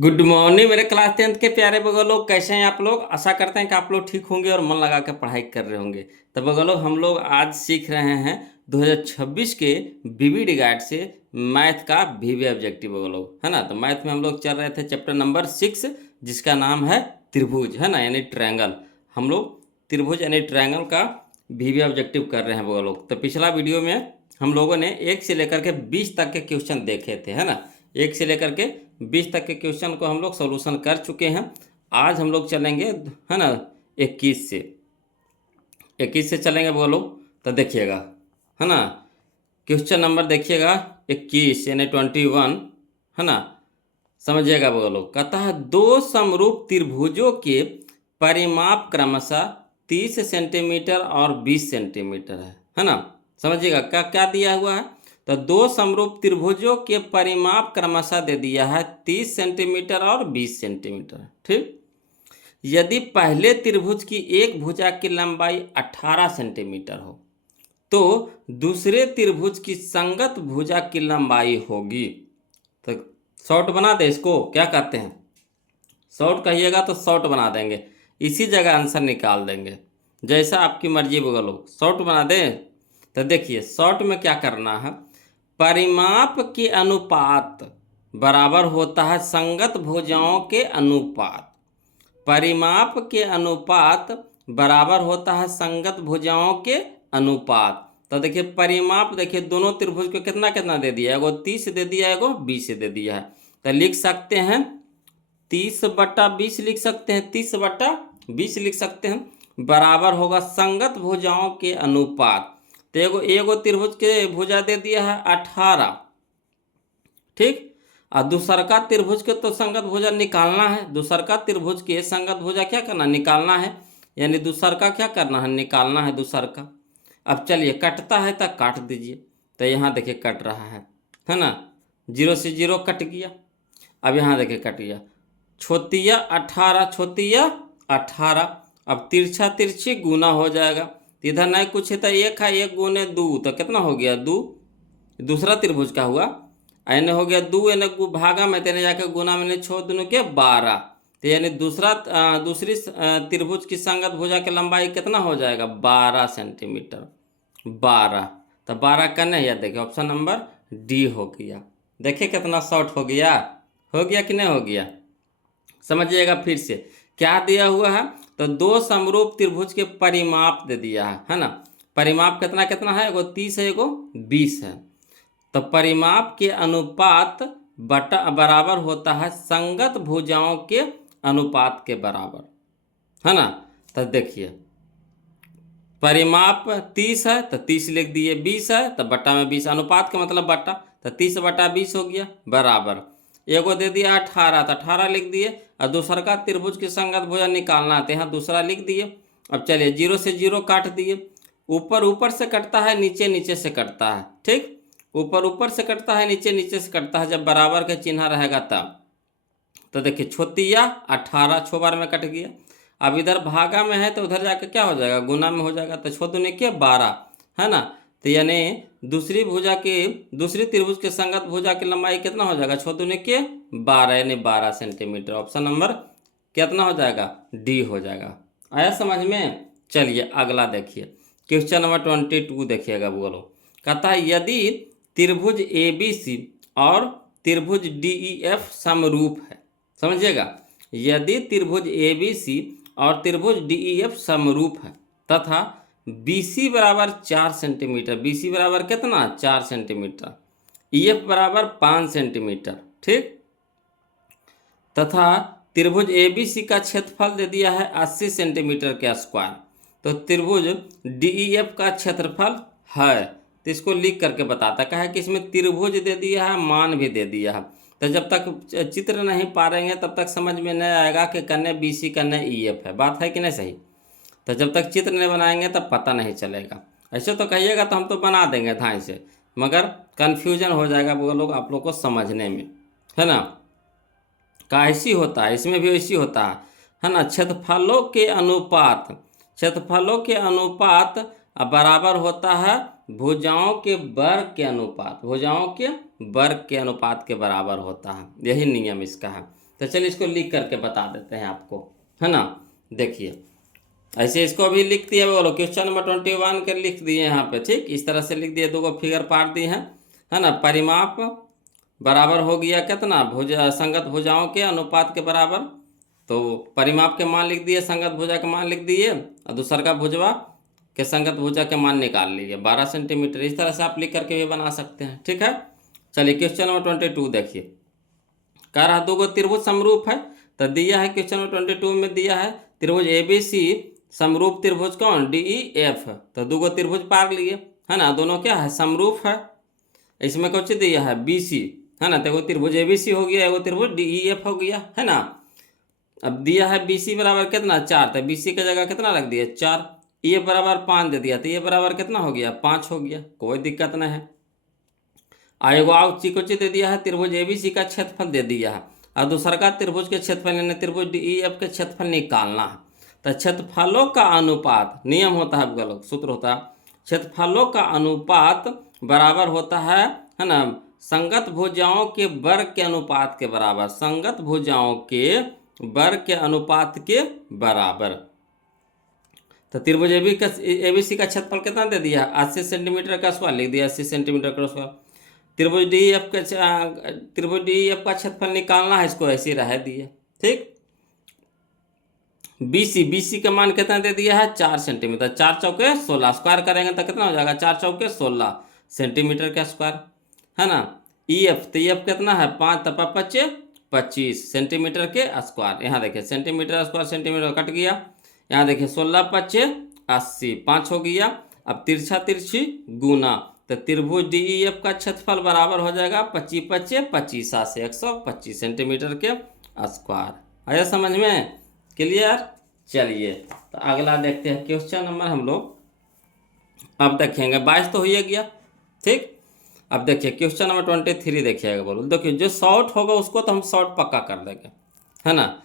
Good morning मेरे class 10th के प्यारे बगल लोग, कैसे हैं आप लोग। आशा करते हैं कि आप लोग ठीक होंगे और मन लगा के पढ़ाई कर रहे होंगे। तो बगल लोग, हम लोग आज सीख रहे हैं 2026 के बीबीडी गाइड से मैथ का वीवी ऑब्जेक्टिव बगल लोग, है ना। तो मैथ में हम लोग चल रहे थे चैप्टर नंबर 6, जिसका नाम है त्रिभुज, है ना, यानी ट्रायंगल। हम लोग त्रिभुज यानी ट्रायंगल का वीवी ऑब्जेक्टिव कर रहे हैं बगल लोग। तो पिछला वीडियो में हम लोगों ने 1 से लेकर के 20 तक के क्वेश्चन देखे थे, है ना। 1 से लेकर के 20 तक के क्वेश्चन को हम लोग सॉल्यूशन कर चुके हैं। आज हम लोग चलेंगे, है ना, 21 से चलेंगे बोलो। तो देखिएगा, है ना, क्वेश्चन नंबर देखिएगा 21 यानी 21, है ना। समझिएगा बोलो। कहता है दो समरूप त्रिभुजों के परिमाप क्रमशः 30 सेंटीमीटर और 20 सेंटीमीटर है ना। समझिएगा क्या क्या दिया हुआ है। तो दो समरूप त्रिभुजों के परिमाप क्रमशः दे दिया है 30 सेंटीमीटर और 20 सेंटीमीटर, ठीक। यदि पहले त्रिभुज की एक भुजा की लंबाई 18 सेंटीमीटर हो तो दूसरे त्रिभुज की संगत भुजा की लंबाई होगी। तो शॉर्ट बना दे इसको, क्या कहते हैं, शॉर्ट कहिएगा तो शॉर्ट बना देंगे, इसी जगह आंसर निकाल देंगे, जैसा आपकी मर्जी बगलो। शॉर्ट बना दें। तो देखिए शॉर्ट में क्या करना है, परिमाप के अनुपात बराबर होता है संगत भुजाओं के अनुपात। परिमाप के अनुपात बराबर होता है संगत भुजाओं के अनुपात। तो देखिए परिमाप, देखिए दोनों त्रिभुज को कितना कितना दे दिया है, एगो 30 दे दिया है, एगो 20 दे दिया है। तो लिख सकते हैं 30/20 लिख सकते हैं, 30/20 लिख सकते हैं, बराबर होगा संगत भुजाओं के अनुपात। तो एगो एगो त्रिभुज के भुजा दे दिया है 18, ठीक। और दूसरका त्रिभुज के तो संगत भुजा निकालना है, दूसरका त्रिभुज के संगत भुजा क्या करना, निकालना है, यानी दूसरका क्या करना है, निकालना है दूसरका। अब चलिए कटता है तो काट दीजिए। तो यहाँ देखिए कट रहा है ना, 0 से 0 कट गया। अब यहाँ देखिए कट गया, छोतिया 18, छोतिया 18। अब तिरछा तिरछी गुना हो जाएगा, तो इधर नहीं कुछ है तो 1 है, 1 गुने 2 तो कितना हो गया 2, दूसरा त्रिभुज का हुआ। एने हो गया 2, एने भागा में तेने जाकर गुना में 6 दूनों के 12। तो यानी दूसरी त्रिभुज की संगत भुजा की लंबाई कितना हो जाएगा, 12 सेंटीमीटर, 12। तो 12 का नहीं है, देखिए ऑप्शन नंबर डी हो गया। देखिए कितना शॉर्ट हो गया कि नहीं हो गया। समझिएगा फिर से क्या दिया हुआ है। तो दो समरूप त्रिभुज के परिमाप दे दिया है ना। परिमाप कितना कितना है, एगो 30 है, एगो 20 है। तो परिमाप के अनुपात बराबर होता है संगत भुजाओं के अनुपात के बराबर, है ना। तो देखिए परिमाप 30 है तो 30 लिख दिए, 20 है तो बट्टा में 20, अनुपात का मतलब बट्टा, तो 30/20 हो गया बराबर। एगो दे दिया 18 तो 18 लिख दिए, और दूसरा का त्रिभुज की संगत भुजा निकालना है, यहाँ दूसरा लिख दिए। अब चलिए 0 से 0 काट दिए, ऊपर ऊपर से कटता है, नीचे नीचे से कटता है, ठीक। ऊपर ऊपर से कटता है, नीचे नीचे से कटता है, जब बराबर का चिन्ह रहेगा तब। तो देखिए छोतिया 18 6 बार में कट गया। अब इधर भागा में है तो उधर जाकर क्या हो जाएगा, गुना में हो जाएगा, तो 6 दूनी के 12, है ना। तो यानी दूसरी त्रिभुज के संगत भुजा की लंबाई कितना हो जाएगा, 6 दूनी के 12 यानी 12 सेंटीमीटर। ऑप्शन नंबर कितना हो जाएगा, डी हो जाएगा। आया समझ में। चलिए अगला देखिए, क्वेश्चन नंबर 22 देखिएगा बोलो। कहता है यदि त्रिभुज ABC और त्रिभुज DEF समरूप है, समझिएगा, यदि त्रिभुज ABC और त्रिभुज DEF समरूप है तथा BC बराबर 4 सेंटीमीटर, BC बराबर कितना 4 सेंटीमीटर, EF बराबर 5 सेंटीमीटर, ठीक। तथा त्रिभुज ABC का क्षेत्रफल दे दिया है 80 सेंटीमीटर के स्क्वायर, तो त्रिभुज DEF का क्षेत्रफल है, तो इसको लिख करके बताता है कि इसमें त्रिभुज दे दिया है, मान भी दे दिया है। तो जब तक चित्र नहीं पारेंगे तब तक समझ में नहीं आएगा कि कन्ने BC कन्ने EF है, बात है कि नहीं सही। तो जब तक चित्र नहीं बनाएंगे तब पता नहीं चलेगा। ऐसे तो कहिएगा तो हम तो बना देंगे धाई से, मगर कन्फ्यूजन हो जाएगा वो लोग आप लोग को समझने में, है ना। का ऐसी होता है, इसमें भी ऐसी होता है ना। क्षेत्रफलों के अनुपात बराबर होता है भुजाओं के वर्ग के अनुपात, भुजाओं के वर्ग के अनुपात के बराबर होता है, यही नियम इसका है। तो चलिए इसको लिख करके बता देते हैं आपको, है ना। देखिए ऐसे इसको भी लिख दिया, बोलो क्वेश्चन नंबर 21 के लिख दिए यहाँ पे, ठीक इस तरह से लिख दिए, दो को फिगर पार्ट दिए हैं, है ना। परिमाप बराबर हो गया कितना, भुजा संगत भुजाओं के अनुपात के बराबर, तो परिमाप के मान लिख दिए, संगत भुजा के मान लिख दिए, और दूसर का भुजवा के संगत भुजा के मान निकाल लिए 12 सेंटीमीटर। इस तरह से आप लिख करके भी बना सकते हैं, ठीक है। चलिए क्वेश्चन नंबर 22 देखिए, कह रहा दो गो त्रिभुज समरूप है, तो दिया है क्वेश्चन नंबर 22 में दिया है त्रिभुज ABC समरूप त्रिभुज कौन DEF, तो दो गो त्रिभुज पार लिए, है ना, दोनों क्या है समरूप है। इसमें कुछ दिया है BC, है ना, तो एगो त्रिभुज ABC हो गया, एगो त्रिभुज DEF हो गया, है ना। अब दिया है BC बराबर कितना 4, तो BC की जगह कितना रख दिया 4, ये बराबर 5 दे दिया, तो ये बराबर कितना हो गया 5 हो गया, कोई दिक्कत नहीं है। एगो आउची को दे दिया है त्रिभुज ABC का क्षेत्रफल दे दिया है, और दूसरा का त्रिभुज के क्षेत्रफल यानी त्रिभुज DEF के क्षेत्रफल निकालना है। तो क्षेत्रफलों का अनुपात नियम होता है, गलत सूत्र होता है, क्षेत्रफलों का अनुपात बराबर होता है ना, संगत भुजाओं के वर्ग के अनुपात के बराबर, संगत भुजाओं के वर्ग के अनुपात के बराबर। तो त्रिभुज ABC का क्षेत्रफल कितना दे दिया 80 सेंटीमीटर का स्क्वायर लिख दिया, 80 सेंटीमीटर का स्क्वायर। त्रिभुज DEF का क्षेत्रफल निकालना है, इसको ऐसे रह दिए, ठीक। BC का मान कितना दे दिया है 4 सेंटीमीटर, 4 चौके 16, स्क्वायर करेंगे तो कितना हो जाएगा 4 चौके 16 सेंटीमीटर का स्क्वायर, है ना। EF तो EF कितना है 5 तपा 25 25 सेंटीमीटर के स्क्वायर। यहाँ देखिए सेंटीमीटर स्क्वायर सेंटीमीटर कट गया, यहाँ देखिए 16 25 80 5 हो गया। अब तिरछा तिरछी गुना, तो त्रिभुज DEF का क्षेत्रफल बराबर हो जाएगा 25 25 25 से 125 सेंटीमीटर के स्क्वायर। आया समझ में, क्लियर। चलिए तो अगला देखते हैं क्वेश्चन नंबर हम लोग अब देखेंगे 22 तो हो गया, ठीक। अब देखिए क्वेश्चन नंबर 23 देखिएगा, बोलो देखिए जो शॉर्ट होगा उसको तो हम शॉर्ट पक्का कर देंगे, है ना,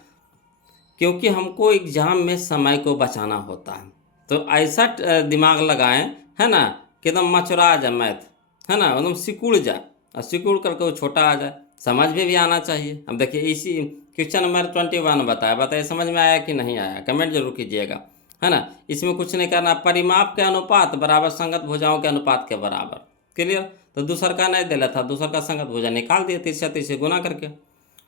क्योंकि हमको एग्जाम में समय को बचाना होता है। तो ऐसा दिमाग लगाएं, है ना, कि एकदम मचुरा जाए मैथ, है ना, एकदम सिकुड़ जाए, और सिकुड़ करके वो छोटा आ जाए, समझ में भी आना चाहिए। अब देखिए इसी क्वेश्चन नंबर 21 बताइए समझ में आया कि नहीं आया, कमेंट जरूर कीजिएगा, है ना। इसमें कुछ नहीं करना, परिमाप के अनुपात बराबर संगत भुजाओं के अनुपात के बराबर, क्लियर। तो दूसर का नहीं दिला था, दूसर का संगत भुजा निकाल दिया, तिरछा तिरछे गुना करके।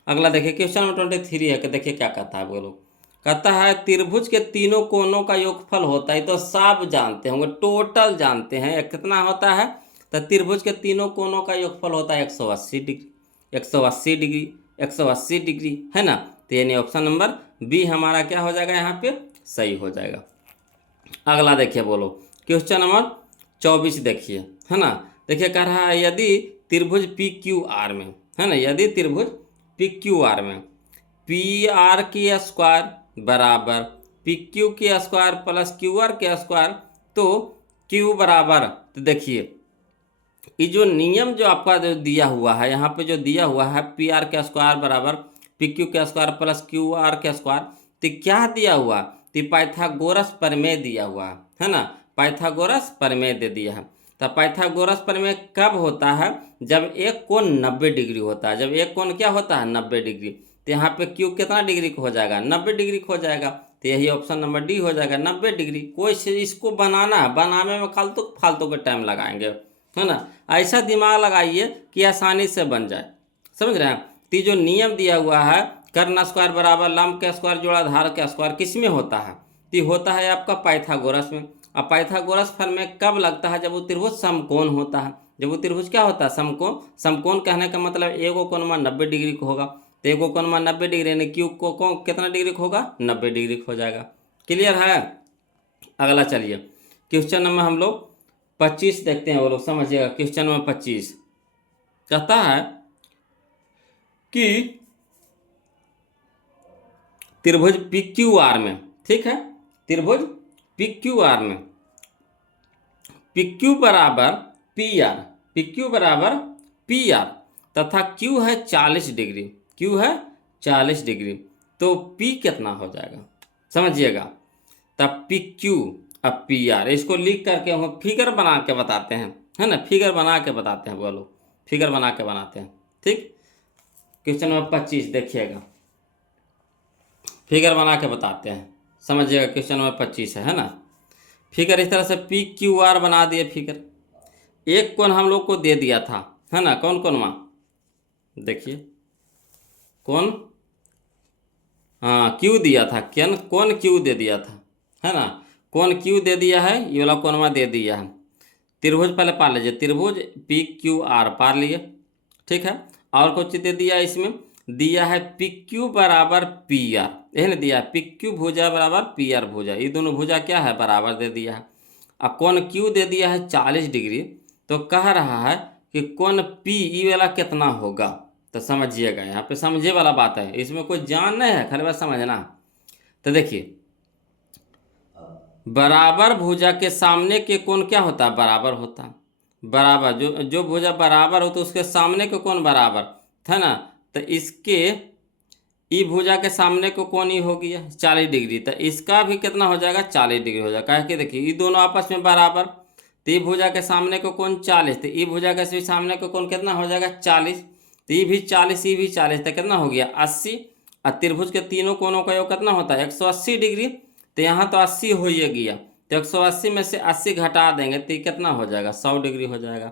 अगला देखिए क्वेश्चन नंबर 23 है कि देखिए क्या कहता है, बोलो कहता है त्रिभुज के तीनों कोनों का योगफल होता है, तो सब जानते होंगे, टोटल जानते हैं कितना होता है, तो त्रिभुज के तीनों कोनों का योगफल होता है 180 डिग्री, 180 डिग्री, 180 डिग्री, है ना। तो यानी ऑप्शन नंबर बी हमारा क्या हो जाएगा, यहाँ पे सही हो जाएगा। अगला देखिए, बोलो क्वेश्चन नंबर 24 देखिए, है ना। देखिए कह रहा है यदि त्रिभुज PQR में, है ना, यदि त्रिभुज PQR में PR की स्क्वायर बराबर PQ के स्क्वायर प्लस QR के स्क्वायर, तो Q बराबर, तो देखिए ये जो नियम जो आपका जो दिया हुआ है यहाँ पे जो दिया हुआ है PR के स्क्वायर बराबर PQ के स्क्वायर प्लस QR के स्क्वायर, तो क्या दिया हुआ, तो पाइथागोरस प्रमेय दिया हुआ है ना, पाइथागोरस प्रमेय दे दिया है। तो पाइथागोरस प्रमेय कब होता है, जब एक कोण 90 डिग्री होता है, जब एक कोण क्या होता है 90 डिग्री, तो यहाँ पे Q कितना डिग्री को हो जाएगा 90 डिग्री को हो जाएगा, तो यही ऑप्शन नंबर डी हो जाएगा 90 डिग्री। कोई इसको बनाना बनाने में फालतू फालतू का टाइम लगाएंगे, है ना। ऐसा दिमाग लगाइए कि आसानी से बन जाए, समझ रहे हैं। तो जो नियम दिया हुआ है कर्ण स्क्वायर बराबर लंब के स्क्वायर जोड़ा धार के स्क्वायर, किस में होता है, तो होता है आपका पाइथागोरस में। अब पाइथागोरस फल में कब लगता है, जब वो त्रिभुज समकोण होता है, जब वो त्रिभुज क्या होता है समकोण। समकोण कहने का मतलब एगो कोण में 90 डिग्री को होगा, तो एगो कोण में 90 डिग्री यानी क्यू को कौन कितना डिग्री को होगा 90 डिग्री को हो जाएगा, क्लियर है। अगला चलिए क्वेश्चन नंबर हम लोग 25 देखते हैं, वो लोग समझिएगा। क्वेश्चन नंबर 25 कहता है कि त्रिभुज PQR में, ठीक है, त्रिभुज PQR में PQ बराबर PR, PQ बराबर PR तथा Q है 40 डिग्री, Q है 40 डिग्री, तो P कितना हो जाएगा समझिएगा। तब PQ अब PR, इसको लिख करके हम फिगर बना के बताते हैं, है ना, फिगर बना के बताते हैं, बोलो फिगर बना के बनाते हैं, ठीक। क्वेश्चन नंबर 25 देखिएगा, फिगर बना के बताते हैं, समझिएगा। क्वेश्चन नंबर 25 है ना। फिगर इस तरह से पी क्यू आर बना दिए फिगर। एक कोण हम लोग को दे दिया था, है ना। कौन कोण माँ, देखिए कौन, हाँ क्यू दिया था, कौन क्यू दे दिया था, है ना। कौन क्यू दे दिया है, ये वाला कोणवा दे दिया है। त्रिभुज पहले पार लीजिए, त्रिभुज पी क्यू आर पार लिए, ठीक है। और कुछ दे दिया इसमें, दिया है पी क्यू बराबर पी आर, यही ना दिया है, पी क्यू भुजा बराबर पी आर भुजा, ये दोनों भुजा क्या है, बराबर दे दिया है। अब कौन क्यू दे दिया है 40 डिग्री, तो कह रहा है कि कौन पी ई वाला कितना होगा। तो समझिएगा, यहाँ पे समझे वाला बात है, इसमें कोई जान नहीं है, खाली बात समझना। तो देखिए, बराबर भुजा के सामने के कोण क्या होता है, बराबर होता है। बराबर जो जो भुजा बराबर हो तो उसके सामने के कोण बराबर, है ना। तो इसके ई भुजा के सामने को कोण ही हो गया 40 डिग्री, तो इसका भी कितना हो जाएगा, 40 डिग्री हो जाएगा। कह के देखिए, ये दोनों आपस में बराबर, तो ई भुजा के सामने को कोण 40, तो ई भुजा के सामने को कोण कितना हो जाएगा, 40। तो ये भी 40, ये भी 40, तो कितना हो गया 80। और त्रिभुज के तीनों कोणों का योग कितना होता है, 180 डिग्री। तो यहाँ तो 80 हो ही गया, तो 180 में से 80 घटा देंगे तो ये कितना हो जाएगा, 100 डिग्री हो जाएगा।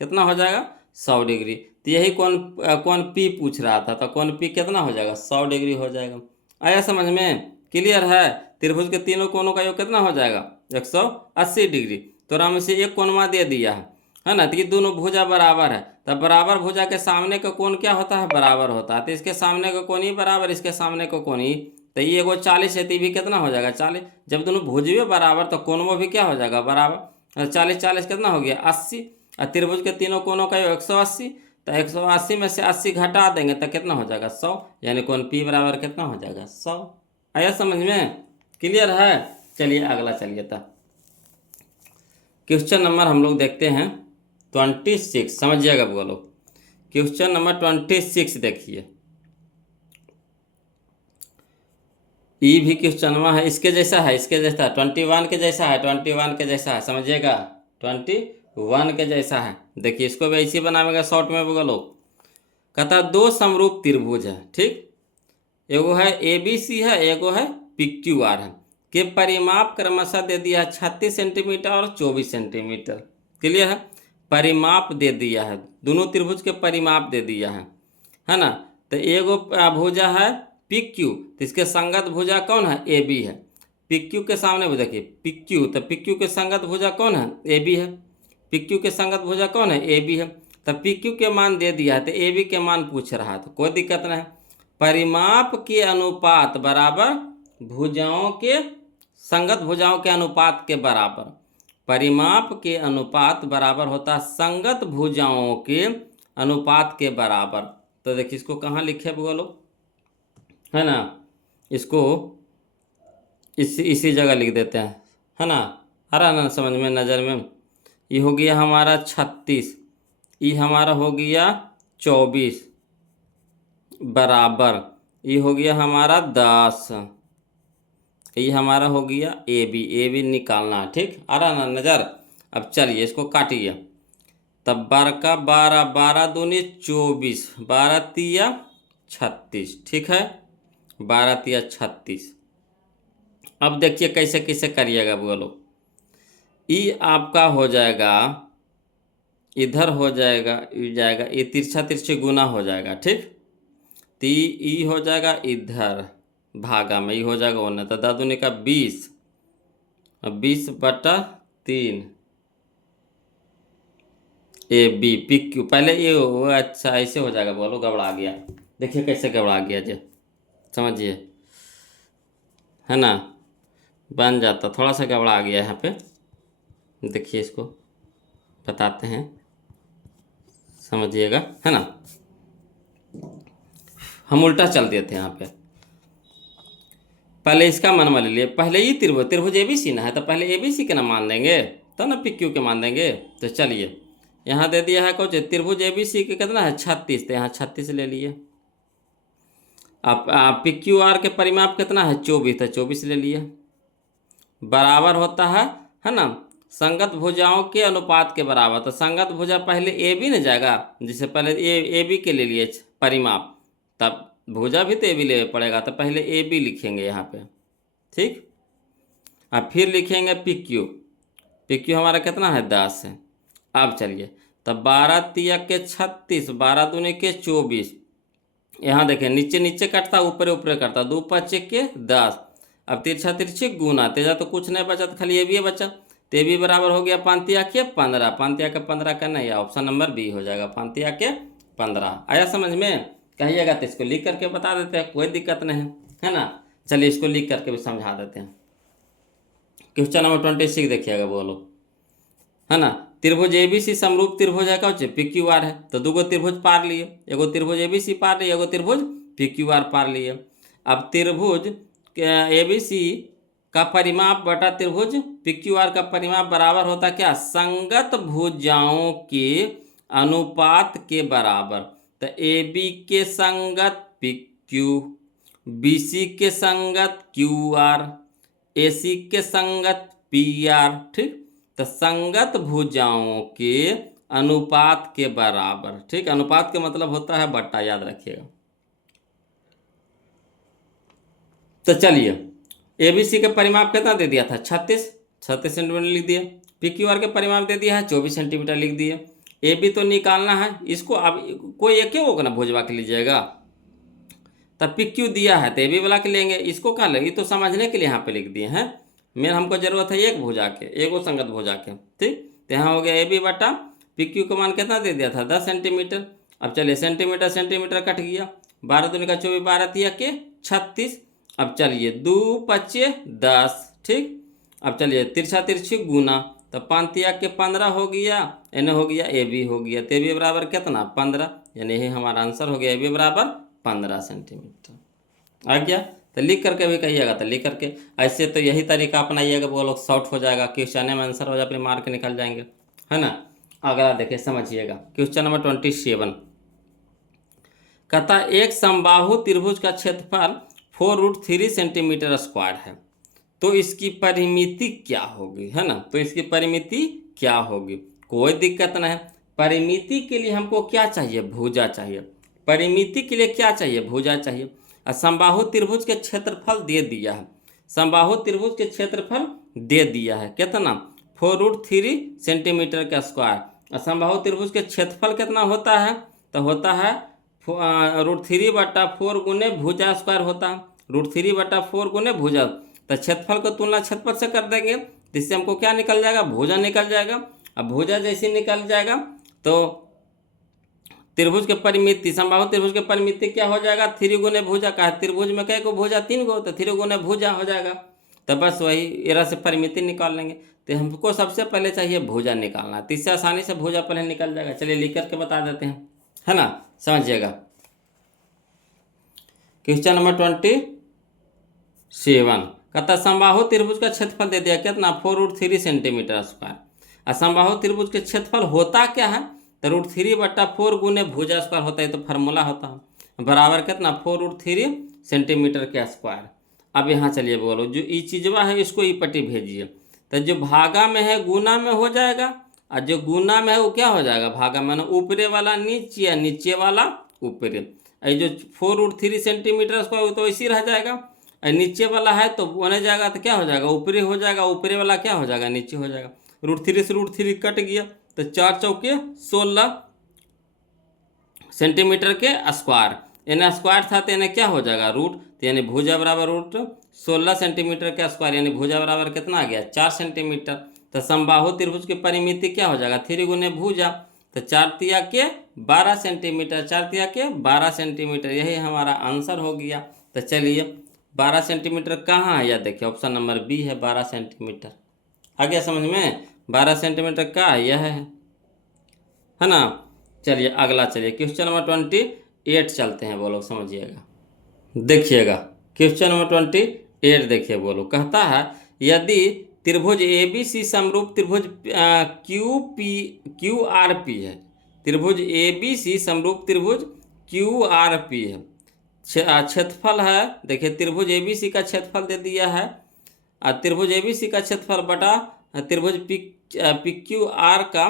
कितना हो जाएगा, 100 डिग्री। तो यही कौन पी पूछ रहा था, तो कौन पी कितना हो जाएगा, 100 डिग्री हो जाएगा। आया समझ में, क्लियर है। त्रिभुज के तीनों कोणों का योग कितना हो जाएगा, 180 डिग्री। तो आराम से एक कोणवा दे दिया है ना। तो ये दोनों भुजा बराबर है, तब बराबर भुजा के सामने का कोण क्या होता है, बराबर होता है। तो इसके सामने का कोण ही बराबर, इसके सामने का कोण ही, तो ये एगो 40 है, तो भी कितना हो जाएगा 40। जब दोनों भुजवे बराबर तो कोणों भी क्या हो जाएगा, बराबर। 40 40 कितना हो गया 80। और त्रिभुज के तीनों कोणों का 180, तो 180 में से 80 घटा देंगे तो कितना हो जाएगा 100, यानी कोण पी बराबर कितना हो जाएगा 100। आया समझ में, क्लियर है। चलिए अगला चलिए था। क्वेश्चन नंबर हम लोग देखते हैं 26, समझिएगा बोलो। क्वेश्चन नंबर 26 देखिए, ई भी क्वेश्चनवा है, इसके जैसा है, इसके जैसा 21 के जैसा है, 21 के जैसा है, समझिएगा 21 के जैसा है। देखिए इसको भी ऐसे बनाएगा शॉर्ट में बोलो। कहता दो समरूप त्रिभुज है, ठीक, एगो है ए बी सी है, एगो है पी क्यू आर है, के परिमाप क्रमशः दे दिया 36 सेंटीमीटर और 24 सेंटीमीटर। क्लियर है, परिमाप दे दिया है, दोनों त्रिभुज के परिमाप दे दिया है ना। तो एगो भुजा है पी क्यू, तो इसके संगत भुजा कौन है, ए बी है। पी क्यू के सामने देखिए पी क्यू, तो पी क्यू के संगत भुजा कौन है, ए बी है। पी क्यू के संगत भुजा कौन है, ए बी है। तो पी क्यू के मान दे दिया है, तो ए बी के मान पूछ रहा है, तो कोई दिक्कत नहीं। परिमाप के अनुपात बराबर भुजाओं के, संगत भुजाओं के अनुपात के बराबर। परिमाप के अनुपात बराबर होता है संगत भुजाओं के अनुपात के बराबर। तो देखिए इसको कहाँ लिखे बोलो, है ना। इसको इसी जगह लिख देते हैं, है ना। आ रहा ना समझ में, नज़र में। ये हो गया हमारा 36, ये हमारा हो गया 24 बराबर, ये हो गया हमारा 10, ये हमारा हो गया ए बी निकालना है, ठीक। आ रहा ना नज़र। अब चलिए इसको काटिए। तब 12 का 12, 12 दूनी 24, 12 तिया 36, ठीक है, 12 तिया 36। अब देखिए कैसे कैसे करिएगा बोलो। ई आपका हो जाएगा, इधर हो जाएगा, ये तिरछा तिरछे गुना हो जाएगा, ठीक। तो ई हो जाएगा इधर भागा में, ये हो जाएगा उन्नत, तो दादुनी का 20, 20/3 ए बी पी क्यू, पहले ये हो, अच्छा ऐसे हो जाएगा बोलो, गड़बड़ा गया। देखिए कैसे गड़बड़ा गया जी, समझिए, है ना। बन जाता, थोड़ा सा गड़बड़ा गया यहाँ पे। देखिए इसको बताते हैं, समझिएगा, है ना। हम उल्टा चल देते हैं यहाँ पे। पहले इसका मान ले लिए, पहले ही त्रिभुज ए बी सी ना है, तो पहले ए बी सी के ना मान देंगे, तो ना पी क्यू के मान देंगे। तो चलिए यहाँ दे दिया है कुछ, त्रिभुज ए बी सी के कितना है 36, तो यहाँ 36 ले लिए। अब पी क्यू आर के परिमाप कितना है 24, तो 24 ले लिए। बराबर होता है ना, संगत भुजाओं के अनुपात के बराबर। तो संगत भुजा पहले ए बी न जाएगा, जिसे पहले ए बी के ले लिए परिमाप, तब भुजा भी तो ए बी ले पड़ेगा, तो पहले ए बी लिखेंगे यहाँ पे, ठीक। अब फिर लिखेंगे पी क्यू। पी क्यू हमारा कितना है 10 है। अब चलिए, तब 12 तिया के 36, 12 दूनी के 24। यहाँ देखें नीचे नीचे कटता, ऊपर ऊपर करता, 2 5 के 10। अब तिरछा तिरछी गुना, तेजा तो कुछ नहीं बचा, तो खाली ये भी बचा, तो ये भी बराबर हो गया 5 तिया के 15। 5 तिया के 15 का नहीं, ऑप्शन नंबर बी हो जाएगा, 5 तिया के 15। आया समझ में? कहिएगा तो इसको लिख करके बता देते हैं, कोई दिक्कत नहीं है ना। चलिए इसको लिख करके भी समझा देते हैं। क्वेश्चन नंबर 26 देखिएगा, बोलो, है ना। त्रिभुज एबीसी समरूप त्रिभुज है, कौन पी क्यू आर है, तो दूगो त्रिभुज पार लिए, एगो त्रिभुज एबीसी पार लिए, एगो त्रिभुज पी क्यू आर पार लिए। अब त्रिभुज एबीसी का परिमाप बटा त्रिभुज पी क्यू आर का परिमाप बराबर होता क्या, संगत भुजाओं के अनुपात के बराबर। तो ए बी के संगत पी क्यू, बी सी के संगत क्यू आर, ए सी के संगत पी आर, ठीक। तो संगत भुजाओं के अनुपात के बराबर, ठीक। अनुपात के मतलब होता है बट्टा, याद रखिएगा। तो चलिए, एबीसी के परिमाप कितना दे दिया था, 36 सेंटीमीटर लिख दिया। पी क्यू आर के परिमाप दे दिया है 24 सेंटीमीटर लिख दिए। ए बी तो निकालना है, इसको अब कोई एक ही होगा ना भुजवा के लीजिएगा। तब पी क्यू दिया है तो ए बी वाला के लेंगे, इसको क्या लेंगे, तो समझने के लिए यहाँ पे लिख दिए हैं। मेन हमको जरूरत है एक भुजा के, एगो संगत भुजा के, ठीक। तो यहाँ हो गया ए बी बटा पी क्यू का मान कितना दे दिया था, 10 सेंटीमीटर। अब चलिए सेंटीमीटर सेंटीमीटर कट गया, 12 दूनी का 24, 12 तिया के 36। अब चलिए 2 5 10, ठीक। अब चलिए तिरछा तिरछी गुना, तो 5 तिया के 15 हो गया, यानी हो गया ए बी हो गया, तो ए बी बराबर कितना 15, यानी यही हमारा आंसर हो गया, ए बी बराबर 15 सेंटीमीटर। आ गया, तो लिख करके भी कहिएगा, तो लिख करके ऐसे तो यही तरीका अपनाइएगा, वो लोग शॉर्ट हो जाएगा, क्वेश्चन में आंसर हो जाए, अपने मार्क निकल जाएंगे, है ना। अगला देखिए समझिएगा, क्वेश्चन नंबर 27 कहता एक समबाहु त्रिभुज का क्षेत्रफल 4√3 सेंटीमीटर स्क्वायर है, तो इसकी परिमिति क्या होगी, है ना। तो इसकी परिमिति क्या होगी, कोई दिक्कत नहीं। परिमिति के लिए हमको क्या चाहिए, भुजा चाहिए। परिमिति के लिए क्या चाहिए, भुजा चाहिए। समबाहु त्रिभुज के क्षेत्रफल दे दिया है, समबाहु त्रिभुज के क्षेत्रफल दे दिया है कितना, 4√3 सेंटीमीटर का स्क्वायर। समबाहु त्रिभुज के क्षेत्रफल कितना होता है, तो होता है √3/4 गुने भुजा स्क्वायर होता है, √3/4 गुने भुजा। तो क्षेत्रफल को तुलना क्षेत्रफल से कर देंगे, जिससे हमको क्या निकल जाएगा, भुजा निकल जाएगा। अब भुजा जैसे निकल जाएगा तो त्रिभुज के परिमिति, समबाहु त्रिभुज के परिमिति क्या हो जाएगा, 3 गुने भुजा का है, त्रिभुज में कै को भुजा 3 गो, तो 3 गुने भुजा हो जाएगा। तो बस वही एरा से परिमिति निकाल लेंगे। तो हमको सबसे पहले चाहिए भुजा निकालना, तो इससे आसानी से भुजा पहले निकल जाएगा। चलिए लिख करके बता देते हैं, है ना, समझिएगा। क्वेश्चन नंबर 27 कहता समबाहु त्रिभुज का क्षेत्रफल दे दिया कितना, 4√3 सेंटीमीटर स्क्वायर। और समबाहु त्रिभुज के क्षेत्रफल होता क्या है, तो √3/4 गुने भुजा स्क्वायर होता है, तो फार्मूला होता है बराबर कितना, 4√3 सेंटीमीटर के स्क्वायर। अब यहाँ चलिए बोलो, जो ई चीजवा है इसको ई पट्टी भेजिए, तो जो भागा में है गुना में हो जाएगा, और जो गुना में है वो क्या हो जाएगा, भागा में, ऊपरे वाला नीचे या नीचे वाला ऊपरे। जो 4√3 सेंटीमीटर स्क्वायर तो इसी रह जाएगा, और नीचे वाला है तो बने जाएगा, तो क्या हो जाएगा, ऊपरी हो जाएगा, ऊपरी वाला क्या हो जाएगा, नीचे हो जाएगा। √3 से √3 कट गया, तो 4 चौके 16 सेंटीमीटर के स्क्वायर, यानी स्क्वायर था तो यानी क्या हो जाएगा रूट, तो यानी भुजा बराबर √16 सेंटीमीटर के स्क्वायर, यानी भुजा बराबर कितना आ गया, 4 सेंटीमीटर। तो समबाहु त्रिभुज की परिमिति क्या हो जाएगा, 3 गुने भुजा, तो 4 तिया के 12 सेंटीमीटर, 4 तिया के 12 सेंटीमीटर, यही हमारा आंसर हो गया। तो चलिए 12 सेंटीमीटर कहाँ है, या देखिए ऑप्शन नंबर बी है, 12 सेंटीमीटर। आ गया समझ में, 12 सेंटीमीटर का यह है ना। चलिए अगला, चलिए क्वेश्चन नंबर 28 चलते हैं, बोलो समझिएगा, देखिएगा। क्वेश्चन नंबर 28 देखिए, बोलो कहता है यदि त्रिभुज ए बी सी समरूप त्रिभुज क्यू आर पी है, त्रिभुज ए बी सी समरूप त्रिभुज क्यू आर पी है, क्षेत्रफल है, देखिए त्रिभुज ए बी सी का क्षेत्रफल दे दिया है, त्रिभुज ए बी सी का क्षेत्रफल बटा त्रिभुज पी क्यू आर का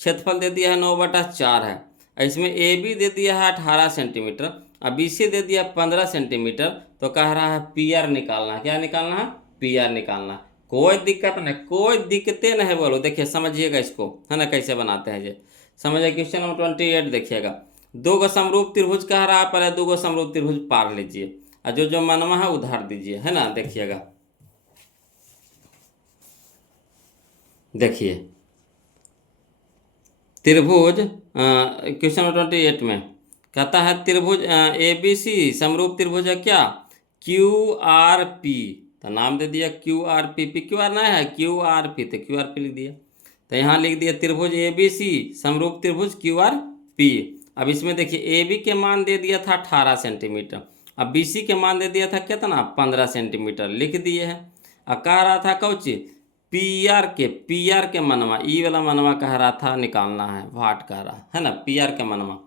क्षेत्रफल दे दिया है 9/4 है। इसमें ए बी दे दिया है 18 सेंटीमीटर, अब BC दे दिया 15 सेंटीमीटर, तो कह रहा है PR निकालना। क्या निकालना है? PR निकालना। कोई दिक्कत नहीं, कोई दिक्कतें नहीं बोलो। देखिए समझिएगा इसको, है ना, कैसे बनाते हैं ये समझिए। क्वेश्चन नंबर 28 देखिएगा। दो गो समरूप त्रिभुज कह रहा है, पहले दो गो समरूप त्रिभुज पार लीजिए और जो जो मनवा है उधार दीजिए, है ना। देखिएगा, देखिए त्रिभुज क्वेश्चन नंबर 28 में कहता है त्रिभुज ABC समरूप त्रिभुज है क्या? QRP। तो नाम दे दिया QRP, PQR नहीं है, QRP, तो QRP लिख दिया। तो यहाँ लिख दिया त्रिभुज ABC समरूप त्रिभुज QRP। अब इसमें देखिए AB के मान दे दिया था 18 सेंटीमीटर, अब BC के मान दे दिया था कितना? 15 सेंटीमीटर लिख दिए हैं। अब कह रहा था कौची? पीआर के मनवा, ई वाला मनवा कह रहा था निकालना है, वाट कह रहा है ना, PR के मनवा।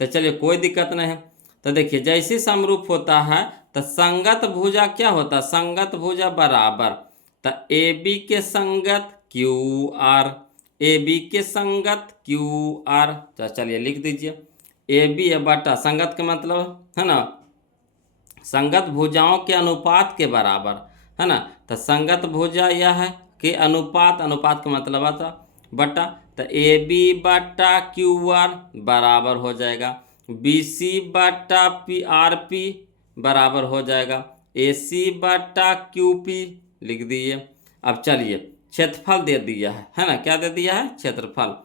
तो चलिए कोई दिक्कत नहीं है। तो देखिए जैसे समरूप होता है तो संगत भुजा क्या होता है? संगत भुजा बराबर, तो AB के संगत QR, AB के संगत QR। तो चलिए लिख दीजिए AB है बटा, संगत के मतलब है ना संगत भुजाओं के अनुपात के बराबर, है ना। तो संगत भुजा यह है कि अनुपात, अनुपात का मतलब आता बटा, तो AB बटा QR बराबर हो जाएगा BC बटा RP बराबर हो जाएगा AC बटा QP लिख दिए। अब चलिए क्षेत्रफल दे दिया है ना, क्या दे दिया है? क्षेत्रफल।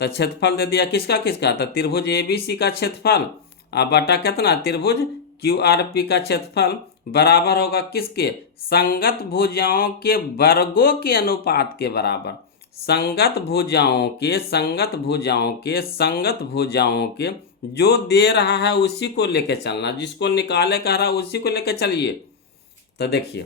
तो क्षेत्रफल दे दिया किसका किसका? तो त्रिभुज ABC का क्षेत्रफल अब बटा कितना? त्रिभुज QRP का क्षेत्रफल बराबर होगा किसके? संगत भुजाओं के वर्गों के अनुपात के बराबर। संगत भुजाओं के, संगत भुजाओं के, संगत भुजाओं के जो दे रहा है उसी को लेके चलना, जिसको निकाले कह रहा है उसी को लेके चलिए। तो देखिए,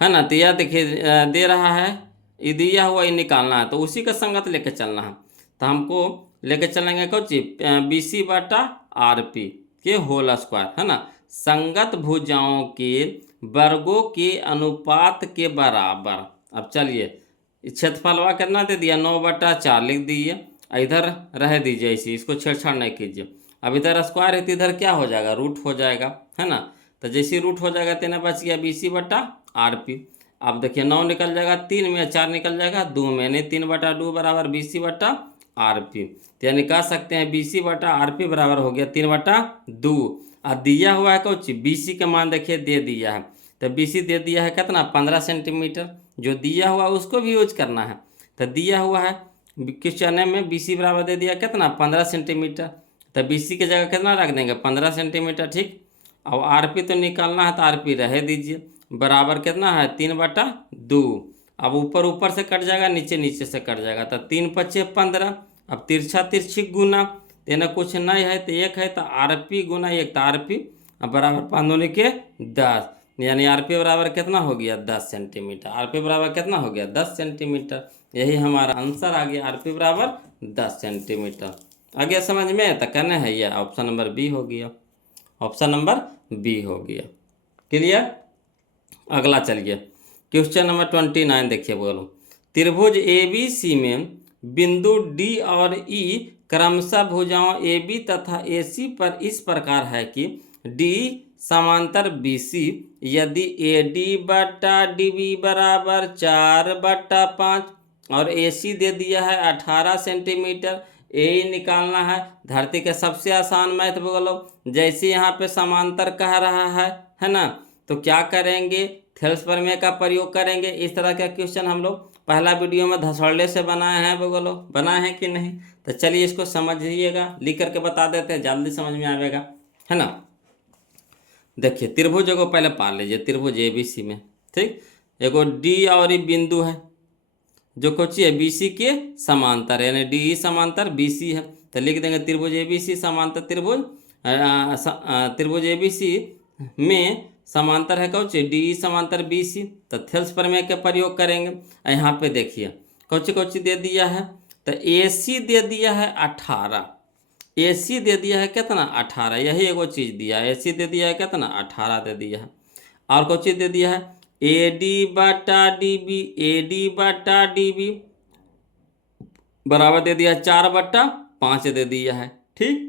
है ना, तो यह देखिए दे रहा है, ये दिया हुआ ये निकालना है, तो उसी का संगत लेके चलना है। तो हमको लेके चलेंगे कौन चीज? BC बटा RP के होल स्क्वायर, है ना, संगत भुजाओं के वर्गों के अनुपात के बराबर। अब चलिए क्षेत्रफलवा कितना दे दिया? 9/4 लिख दीजिए, इधर रह दीजिए इसी, इसको छेड़छाड़ नहीं कीजिए। अब इधर स्क्वायर है तो इधर क्या हो जाएगा? रूट हो जाएगा, है ना। तो जैसे रूट हो जाएगा तेना बच गया BC बटा RP। अब देखिए 9 निकल जाएगा 3 में, 4 निकल जाएगा 2 में, यानी 3/2 बराबर BC बटा RP। तो यानी कह सकते हैं BC बटा RP बराबर हो गया 3/2। अब दिया हुआ है कुछ BC का मान देखिए दे दिया है, तो BC दे दिया है कितना? 15 सेंटीमीटर। जो दिया हुआ उसको भी यूज करना है। तो दिया हुआ है क्वेश्चन में BC बराबर दे दिया कितना? 15 सेंटीमीटर। तो BC की जगह कितना रख देंगे? 15 सेंटीमीटर, ठीक। अब RP तो निकालना है, तो RP रह दीजिए, बराबर कितना है? 3/2। अब ऊपर ऊपर से कट जाएगा, नीचे नीचे से कट जाएगा, तो 3×5 = 15। अब तिरछा तिरछी गुना तेना कुछ नहीं है तो 1 है, तो RP गुना 1, तो RP बराबर 5 दूनी के 10, यानी RP बराबर कितना हो गया? 10 सेंटीमीटर। RP बराबर कितना हो गया? 10 सेंटीमीटर। यही हमारा आंसर आ गया, RP बराबर 10 सेंटीमीटर। आ गया समझ में? तो कहना है ये ऑप्शन नंबर B हो गया, ऑप्शन नंबर B हो गया। क्लियर? अगला चलिए क्वेश्चन नंबर 29 देखिए, बोलो त्रिभुज ABC में बिंदु D और E क्रमशः भुजाओं AB तथा AC पर इस प्रकार है कि D समांतर BC यदि AD बटा DB बराबर 4/5 और AC दे दिया है 18 सेंटीमीटर। यही निकालना है। धरती के सबसे आसान मैथ बोलो, जैसे यहाँ पे समांतर कह रहा है ना, तो क्या करेंगे? थेल्स प्रमेय का प्रयोग करेंगे। इस तरह का क्वेश्चन हम लोग पहला वीडियो में धसौड़े से बनाए हैं, बोलो बनाए हैं कि नहीं? तो चलिए इसको समझिएगा, लिख करके बता देते हैं, जल्दी समझ में आएगा, है ना। देखिए त्रिभुज को पहले पार लीजिए, त्रिभुज ABC में, ठीक, एगो D और E बिंदु है जो कोची है BC के समांतर, यानी DE समांतर BC है। तो लिख देंगे त्रिभुज ABC समांतर त्रिभुज, त्रिभुज ABC में समांतर है कौची? DE समांतर BC। तो थेल्स प्रमेय के प्रयोग करेंगे। यहाँ पे देखिए कौची कौची दे दिया है, तो AC दे दिया है 18, AC दे दिया है कितना? 18, यही एगो चीज़ दिया है। AC दे दिया है कितना? 18 दे दिया है। और कुछ चीज़ दे दिया है AD बटा DB, AD बटा DB बराबर दे दिया 4/5 दे दिया है, ठीक।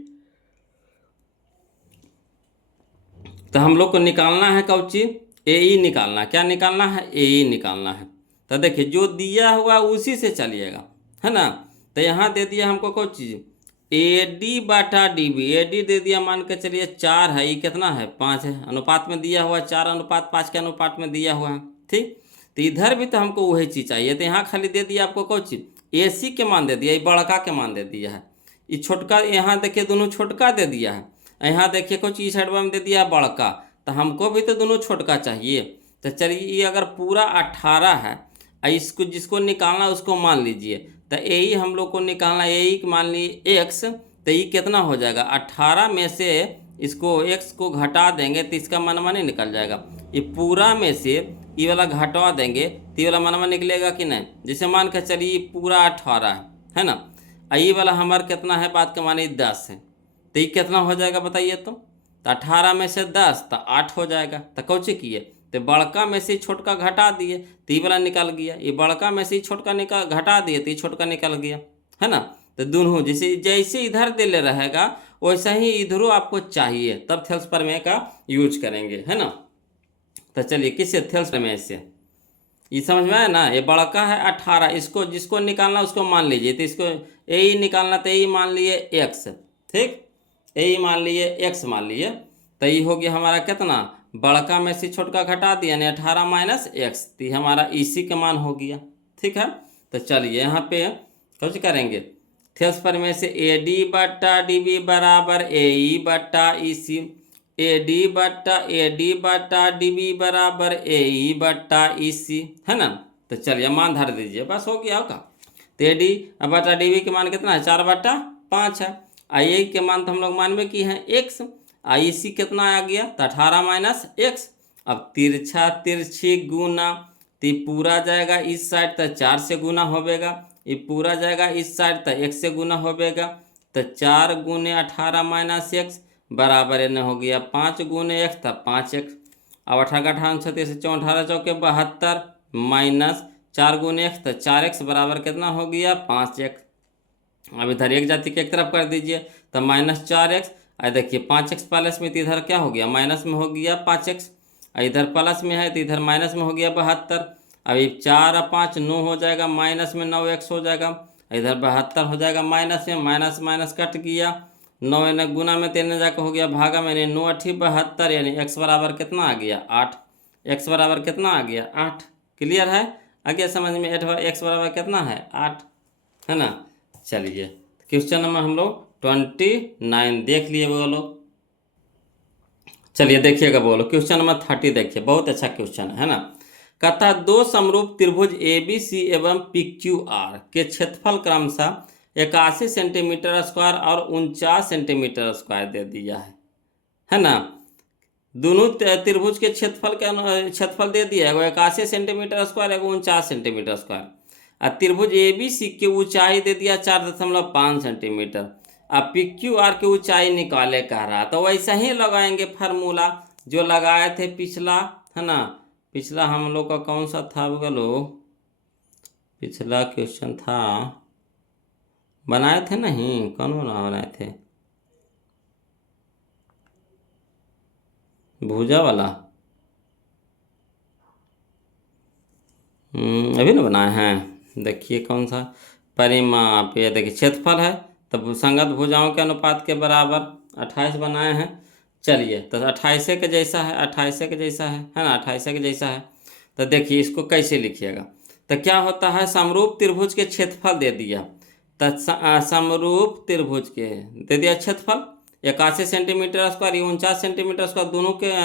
तो हम लोग को निकालना है कौची, ए ई निकालना। क्या निकालना है, ए ई निकालना है। तो देखिए जो दिया हुआ उसी से चलिएगा, है ना। तो यहाँ दे दिया हमको कौन चीज़, ए डी बाटा डी बी। ए डी दे दिया, मान के चलिए 4 है, ये कितना है 5 है, अनुपात में दिया हुआ 4:5 के अनुपात में दिया हुआ है। ठीक, तो इधर भी तो हमको वही चीज़ चाहिए। तो यहाँ खाली दे दिया आपको कौन चीज़, ए सी के मान दे दिया, ये बड़का के मान दे दिया है। ये छोटका, यहाँ देखिए दोनों छोटका दे दिया है, यहाँ देखिए कुछ इस साइड में दे दिया बड़का। तो हमको भी तो दोनों छोटका चाहिए। तो चलिए ये अगर पूरा 18 है, इसको जिसको निकालना उसको मान लीजिए। तो यही हम लोग को निकालना, यही मान लीजिए एक्स। तो ये कितना हो जाएगा, 18 में से इसको एक्स को घटा देंगे तो इसका मनवा नहीं निकल जाएगा। ये पूरा में से ये वाला घटवा देंगे तो ये वाला मनवा निकलेगा कि नहीं। जैसे मान के चलिए पूरा 18 है ना, ये वाला हमारा कितना है, बात का माने 10 है। तो ये कितना हो जाएगा बताइए तो 18 में से 10 तो 8 हो जाएगा। तो कौचे किए, तो बड़का में से छोटका घटा दिए तो ये वाला निकल गया, ये बड़का में से छोटका निकाल घटा दिए तो ये छोटका निकल गया, है ना। तो दोनों जैसे जैसे इधर दे ले रहेगा वैसा ही इधरों आपको चाहिए, तब थेल्स प्रमेय का यूज करेंगे, है ना। तो चलिए किससे, थेल्स प्रमेय से। ये समझ में आया ना, ये बड़का है 18, इसको जिसको निकालना उसको मान लीजिए। तो इसको ए निकालना, तो ए मान लिए एक्स, ठीक, ए मान लिए एक्स मान लिए। तो ये हो गया हमारा कितना, बड़का में से छोटका घटा दिया यानी 18 माइनस एक्स, तो हमारा इसी का मान हो गया। ठीक है, तो चलिए यहाँ पे कुछ करेंगे, थेल्स प्रमेय से ए डी बट्टा डी बी बराबर ए ई बट्टा ई सी, ए डी बट्टा डी बी बराबर ए ई बट्टा ई सी, है ना। तो चलिए मान धर दीजिए, बस हो गया होगा। तो ए डी बट्टा डी बी के मान कितना है, 4/5 है। आई ए के मान तो हम लोग मान में की है एक्स, आई सी कितना आ गया, तो 18 माइनस एक्स। अब तिरछा तिरछी गुना, तो ये पूरा जाएगा इस साइड तो 4 से गुना होवेगा, ये पूरा जाएगा इस साइड तो 1 से गुना होवेगा। तो 4 गुने 18 माइनस एक्स बराबर एन हो गया 5 गुने एक्स, तब 5x। अब 18 36 18 चौके 72 माइनस 4 गुने एक्स, तो 4x बराबर कितना हो गया 5x। अब इधर एक जाति के एक तरफ कर दीजिए तो -4x, और देखिए 5x प्लस में, तो इधर क्या हो गया माइनस में हो गया 5x, इधर प्लस में है तो इधर माइनस में हो गया 72। अब ये 4 और 5 9 हो जाएगा, माइनस में 9x हो जाएगा, इधर 72 हो जाएगा माइनस में, माइनस माइनस कट गया, 9 यानी गुना में 3 जाकर हो गया भागा में, यानी 9 8 72, यानी x बराबर कितना आ गया 8। x बराबर कितना आ गया 8। क्लियर है, आ गया समझ में, x बराबर कितना है 8, है ना। चलिए क्वेश्चन नंबर हम लोग 29 देख लिए बोलो। चलिए देखिएगा बोलो, क्वेश्चन नंबर 30 देखिए, बहुत अच्छा क्वेश्चन है ना। कहता है दो समरूप त्रिभुज ए बी सी एवं पी क्यू आर के क्षेत्रफल क्रमशः 81 सेंटीमीटर स्क्वायर और 49 सेंटीमीटर स्क्वायर दे दिया है ना। दोनों त्रिभुज के क्षेत्रफल दे दिया है, वो 81 सेंटीमीटर स्क्वायर है, 49 सेंटीमीटर स्क्वायर। और त्रिभुज ए बी सी की ऊंचाई दे दिया 4.5 सेंटीमीटर। अब पी क्यू आर की ऊंचाई निकाले कह रहा, तो वैसा ही लगाएंगे फार्मूला जो लगाए थे पिछला, है ना। पिछला हम लोग का कौन सा था बोलो, पिछला क्वेश्चन था बनाए थे नहीं, कौन बनाए थे, भुजा वाला, अभी ना बनाए हैं। देखिए कौन सा, परिमाप, ये देखिए क्षेत्रफल है तब संगत भुजाओं के अनुपात के बराबर 28 बनाए हैं। चलिए तो 28 के जैसा है, 28 के जैसा है ना, 28 के जैसा है। तो देखिए इसको कैसे लिखिएगा, तो क्या होता है, समरूप त्रिभुज के क्षेत्रफल दे दिया, तो समरूप त्रिभुज के दे दिया क्षेत्रफल 81 सेंटीमीटर स्क्वायर, 49 सेंटीमीटर स्क्वायर,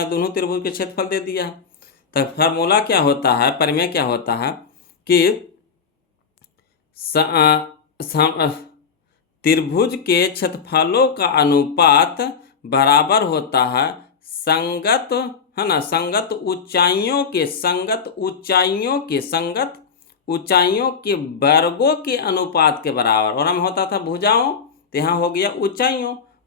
दोनों त्रिभुज के क्षेत्रफल दे दिया है। तो फार्मूला क्या होता है, प्रमेय क्या होता है कि त्रिभुज के क्षेत्रफलों का अनुपात बराबर होता है संगत, है ना, संगत ऊंचाइयों के वर्गों के अनुपात के बराबर। और हम होता था भुजाओं, तो यहाँ हो गया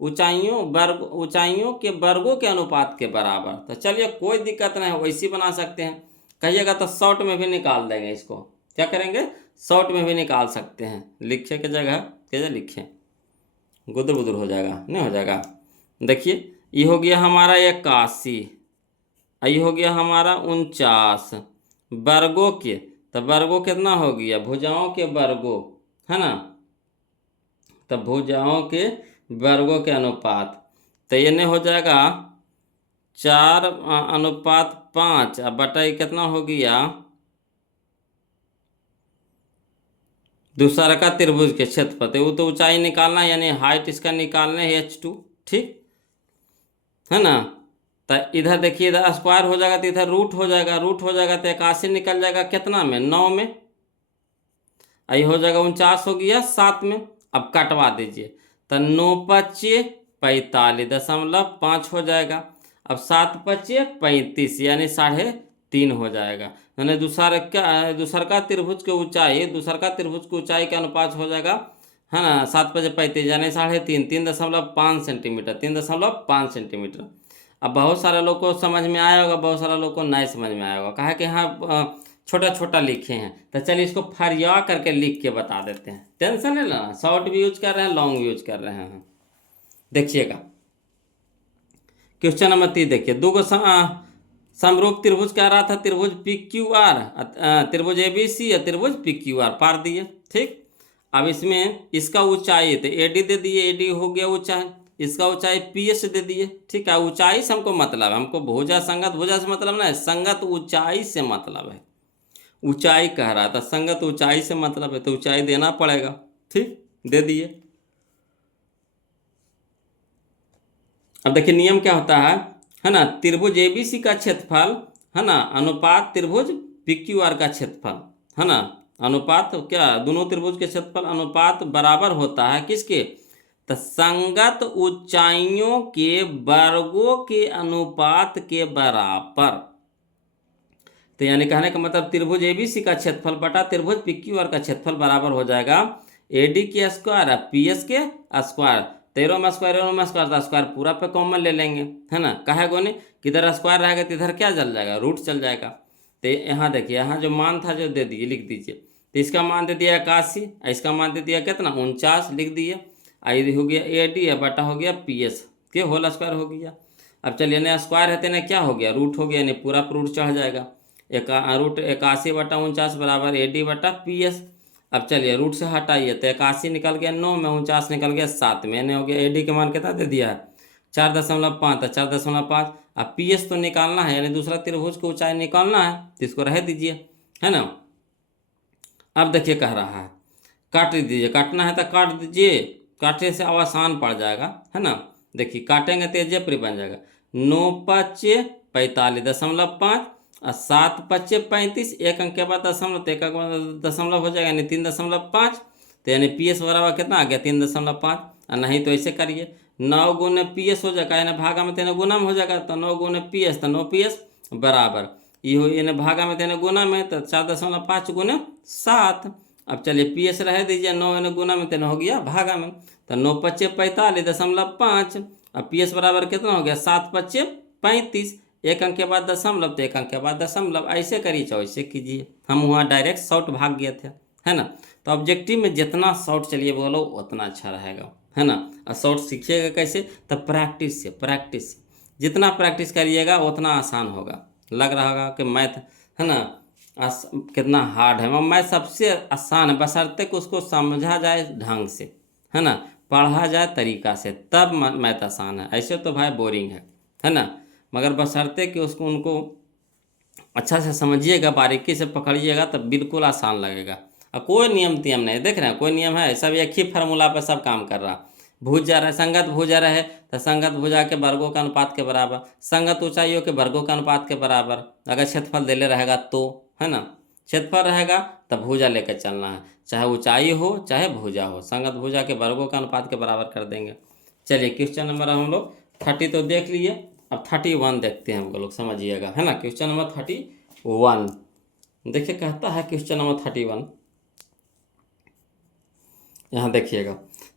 ऊंचाइयों के वर्गों के अनुपात के बराबर। तो चलिए कोई दिक्कत नहीं, वैसी बना सकते हैं। कहिएगा तो शॉर्ट में भी निकाल देंगे इसको, क्या करेंगे शॉर्ट में भी निकाल सकते हैं, लिखे की जगह कैसे लिखें, गुदर बुदर हो जाएगा, नहीं हो जाएगा। देखिए ये हो गया हमारा 81, ये हो गया हमारा 49 वर्गों के। तो वर्गों कितना हो गया, भुजाओं के वर्गों, है ना। तो भुजाओं के वर्गों के अनुपात, तो ये नहीं हो जाएगा 4:5 अब बटा ये कितना हो गया, दूसरा का त्रिभुज के क्षेत्रफल। तो वो तो ऊंचाई निकालना है, यानी हाइट इसका निकालना है H2, ठीक है ना। तो इधर देखिए, इधर स्क्वायर हो जाएगा तो इधर रूट हो जाएगा, रूट हो जाएगा तो 81 निकल जाएगा कितना में, 9 में। आई हो जाएगा 49 हो गया 7 में। अब कटवा दीजिए, तो 9×5 = 45.5 हो जाएगा। अब 7×5 = 35 यानी 3.5 हो जाएगा। यानी दूसर का त्रिभुज की ऊंचाई, दूसर का त्रिभुज की ऊंचाई का अनुपात हो जाएगा, है ना, 7×5 यानी 3.5, 3.5 सेंटीमीटर, 3.5 सेंटीमीटर। अब बहुत सारे लोग को समझ में आया होगा, बहुत सारे लोग को नहीं समझ में आया होगा, कहा कि यहाँ छोटा छोटा लिखे हैं। तो चलिए इसको फरिया करके लिख के बता देते हैं, टेंशन नहीं लेना। शॉर्ट भी यूज कर रहे हैं, लॉन्ग भी यूज कर रहे हैं। देखिएगा क्वेश्चन नंबर 3, देखिए दो गो समरूप त्रिभुज कह रहा था, त्रिभुज PQR, त्रिभुज ABC या त्रिभुज PQR पार दिए, ठीक। अब इसमें इसका ऊंचाई तो AD दे दिए, AD हो गया ऊंचाई, इसका ऊंचाई PS दे दिए, ठीक है। ऊंचाई से हमको मतलब है, हमको भुजा संगत भुजा से मतलब ना है, संगत ऊंचाई से मतलब है। ऊंचाई कह रहा था, संगत ऊंचाई से मतलब है, तो ऊंचाई देना पड़ेगा, ठीक, दे दिए। अब देखिए नियम क्या होता है ना, त्रिभुज ABC का क्षेत्रफल, है ना, अनुपात त्रिभुज PQR का क्षेत्रफल, है ना, अनुपात क्या, दोनों त्रिभुज के क्षेत्रफल अनुपात बराबर होता है किसके, तो संगत ऊंचाइयों के वर्गों के अनुपात के बराबर। तो यानी कहने का मतलब त्रिभुज ABC का क्षेत्रफल बटा त्रिभुज PQR का क्षेत्रफल बराबर हो जाएगा AD के स्क्वायर और PS के स्क्वायर। 13 में स्क्वायर, 13 में स्क्वायर, तो स्क्वायर पूरा पे कॉमन ले लेंगे, है ना। कहे गोने किधर स्क्वायर रहेगा तो इधर क्या चल जाएगा, रूट चल जाएगा। तो यहाँ देखिए, यहाँ जो मान था जो दे दिए, लिख दीजिए। तो इसका मान दे दिया 81, इसका मान दे दिया कितना 49, लिख दिए। आई हो गया AD या बटा हो गया PS के होल स्क्वायर हो गया। अब चलिए ना स्क्वायर है तो ना क्या हो गया, रूट हो गया, यानी पूरा रूट चढ़ जाएगा। रूट 81/49 बराबर AD बटा PS। अब चलिए रूट से हटाइए, तो 81 निकल गया 9 में, 49 निकल गया 7 में, यानी हो गया AD के मान कितना दे दिया है 4.5, 4.5। अब PS तो निकालना है, यानी दूसरा त्रिभुज की ऊंचाई निकालना है, तो इसको रह दीजिए, है ना। अब देखिए कह रहा है काट दीजिए, काटना है तो काट दीजिए, काटने से आसान पड़ जाएगा, है ना। देखिए काटेंगे तो जेपरी बन जाएगा 9×5 = 45.5 और 7×5 = 35, एक अंक के बाद दशमलव, तो एक अंक के बाद दशमलव हो जाएगा, यानी 3.5। तो यानी PS बराबर कितना आ गया 3.5। और नहीं तो ऐसे करिए 9×PS हो जाएगा, यानी भागा में तेने गुना में हो जाएगा, तो 9×PS, तो 9PS बराबर ये हो, यानी भागा में तेने गुना में, तो 4.5 × 7। अब चलिए PS रह दीजिए, 9 यानी गुना में तेने हो गया भागा में, तो 9×5 = 45.5। अब PS बराबर कितना हो गया 7×5 = 35, एक अंक के बाद दशमलव, तो एक अंक के बाद दशमलव, ऐसे करिए चाहे ऐसे कीजिए। हम वहाँ डायरेक्ट शॉर्ट भाग गए थे, है ना। तो ऑब्जेक्टिव में जितना शॉर्ट चलिए बोलो उतना अच्छा रहेगा, है ना। और शॉर्ट सीखिएगा कैसे, तो प्रैक्टिस से, प्रैक्टिस से जितना प्रैक्टिस करिएगा उतना आसान होगा। लग रहा होगा कि मैथ, है ना, कितना हार्ड है, मैथ सबसे आसान है, बशर्ते कि उसको समझा जाए ढंग से, है ना, पढ़ा जाए तरीका से, तब मैथ आसान है। ऐसे तो भाई बोरिंग है ना। मगर बशर्ते कि उसको उनको अच्छा से समझिएगा, बारीकी से पकड़िएगा, तब बिल्कुल आसान लगेगा। और कोई नियम नहीं, देख रहे हैं कोई नियम है, सब एक ही फार्मूला पर सब काम कर रहा। भुजा रहे, संगत भुजा रहे तो संगत भुजा के वर्गों के अनुपात के बराबर, संगत ऊंचाइयों के वर्गों के अनुपात के बराबर। अगर क्षेत्रफल देले रहेगा तो, है ना, क्षेत्रफल रहेगा तब भुजा लेकर चलना है, चाहे ऊंचाई हो चाहे भुजा हो, संगत भुजा के वर्गों के अनुपात के बराबर कर देंगे। चलिए क्वेश्चन नंबर हम लोग 30 तो देख लिए, अब 31 देखते हैं हम लोग, समझिएगा, है ना। क्वेश्चन नंबर 31 देखिए, कहता है क्वेश्चन नंबर 31, यहाँ देखिएगा,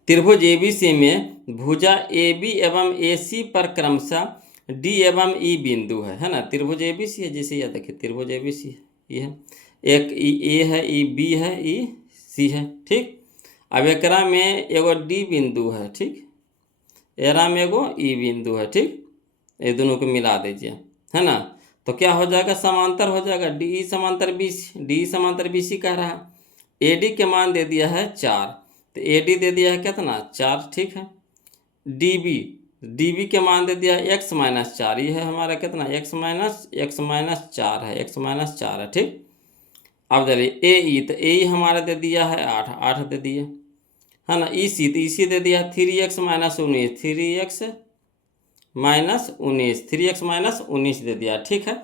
त्रिभुज ABC में भुजा AB एवं AC पर क्रमशः D एवं E बिंदु है ना। त्रिभुज ABC है, जैसे यह देखिए त्रिभुज ABC है, ये है, एक A है, E B है, E C है, ठीक। अब एकरा में एगो D बिंदु है, ठीक, एरा में एगो E बिंदु है, ठीक। ये दोनों को मिला दीजिए, है ना। तो क्या हो जाएगा, समांतर हो जाएगा, डी समांतर बी सी, डी समांतर बी सी कह रहा है। ए डी के मान दे दिया है 4, तो ए डी दे दिया है कितना 4, ठीक है। डी बी के मान दे दिया है एक्स माइनस 4, ये है हमारा कितना एक्स माइनस 4 है, एक्स माइनस 4 है, ठीक। अब चलिए ए ई, तो ए ई हमारा दे दिया है 8, 8 दे दिए, है ना। ई सी, तो ई सी दे दिया है 3x minus 19, 3x minus 19, 3x minus 19 दे दिया, ठीक है।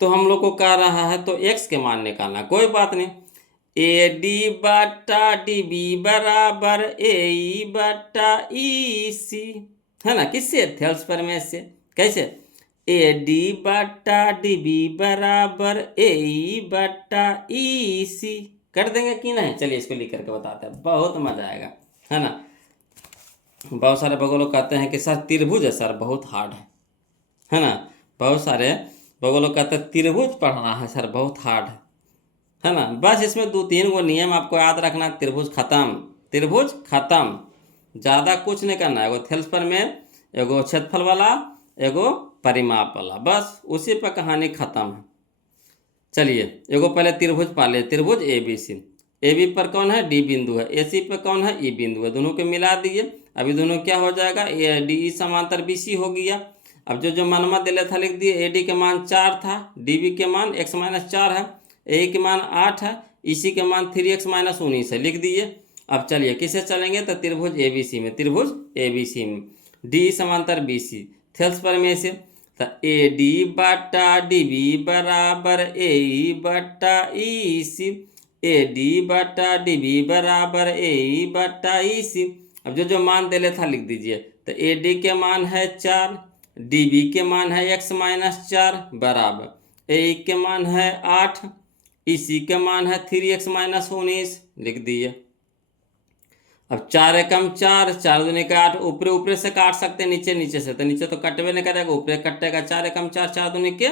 तो हम लोग को कह रहा है तो x के मान निकालना, कोई बात नहीं। ए डी बटा डी बी बराबर ए ई बटा ई सी, है ना। किससे, थेल्स प्रमेय से। कैसे, ए डी बटा डी बी बराबर ए ई बटा ई सी, कर देंगे कि नहीं। चलिए इसको लिख करके बताते हैं, बहुत मजा आएगा, है ना। बहुत सारे भगोलोग कहते हैं कि सर त्रिभुज है सर बहुत हार्ड है ना। बहुत सारे भगोलोग कहते हैं त्रिभुज पढ़ना है सर बहुत हार्ड है ना। बस इसमें 2-3 गो नियम आपको याद रखना, त्रिभुज खत्म, त्रिभुज खत्म, ज़्यादा कुछ नहीं करना है। एगो थेल्सपर में, एगो क्षेत्रफल वाला, एगो परिमाप वाला, बस उसी पर कहानी खत्म है। चलिए एगो पहले त्रिभुज पा ले, त्रिभुज A B C, A B पर कौन है डी बिंदु है, ए सी पर कौन है ई बिंदु है, दोनों को मिला दिए। अभी दोनों क्या हो जाएगा, ए डी ई समांतर बी सी हो गया। अब जो मानमा दिया था लिख दिए, ए डी के मान 4 था, डी बी के मान x माइनस 4 है, ए के मान 8 है, ई सी के मान 3x माइनस 19 है, लिख दिए। अब चलिए किसे चलेंगे, तो त्रिभुज ए बी सी में, त्रिभुज ए बी सी में डी समांतर बी सी, थेल्स प्रमेय से, तो ए डी बटा डी बी बराबर ए ई बटा ई सी, ए डी बटा डी बी बराबर ए ई बटा ई सी। अब जो मान दे था लिख दीजिए, तो ए डी के मान है 4, डी बी के मान है x माइनस 4 बराबर ए ई के मान है 8, ई सी के मान है 3x माइनस 19, लिख दिए। अब 4 एकम 4, 4 दूनी का 8, ऊपरे ऊपरे से काट सकते हैं, नीचे नीचे से, तो नीचे तो कटवे नहीं करेगा, ऊपरे कटेगा। 4 एकम 4, 4 दूनी के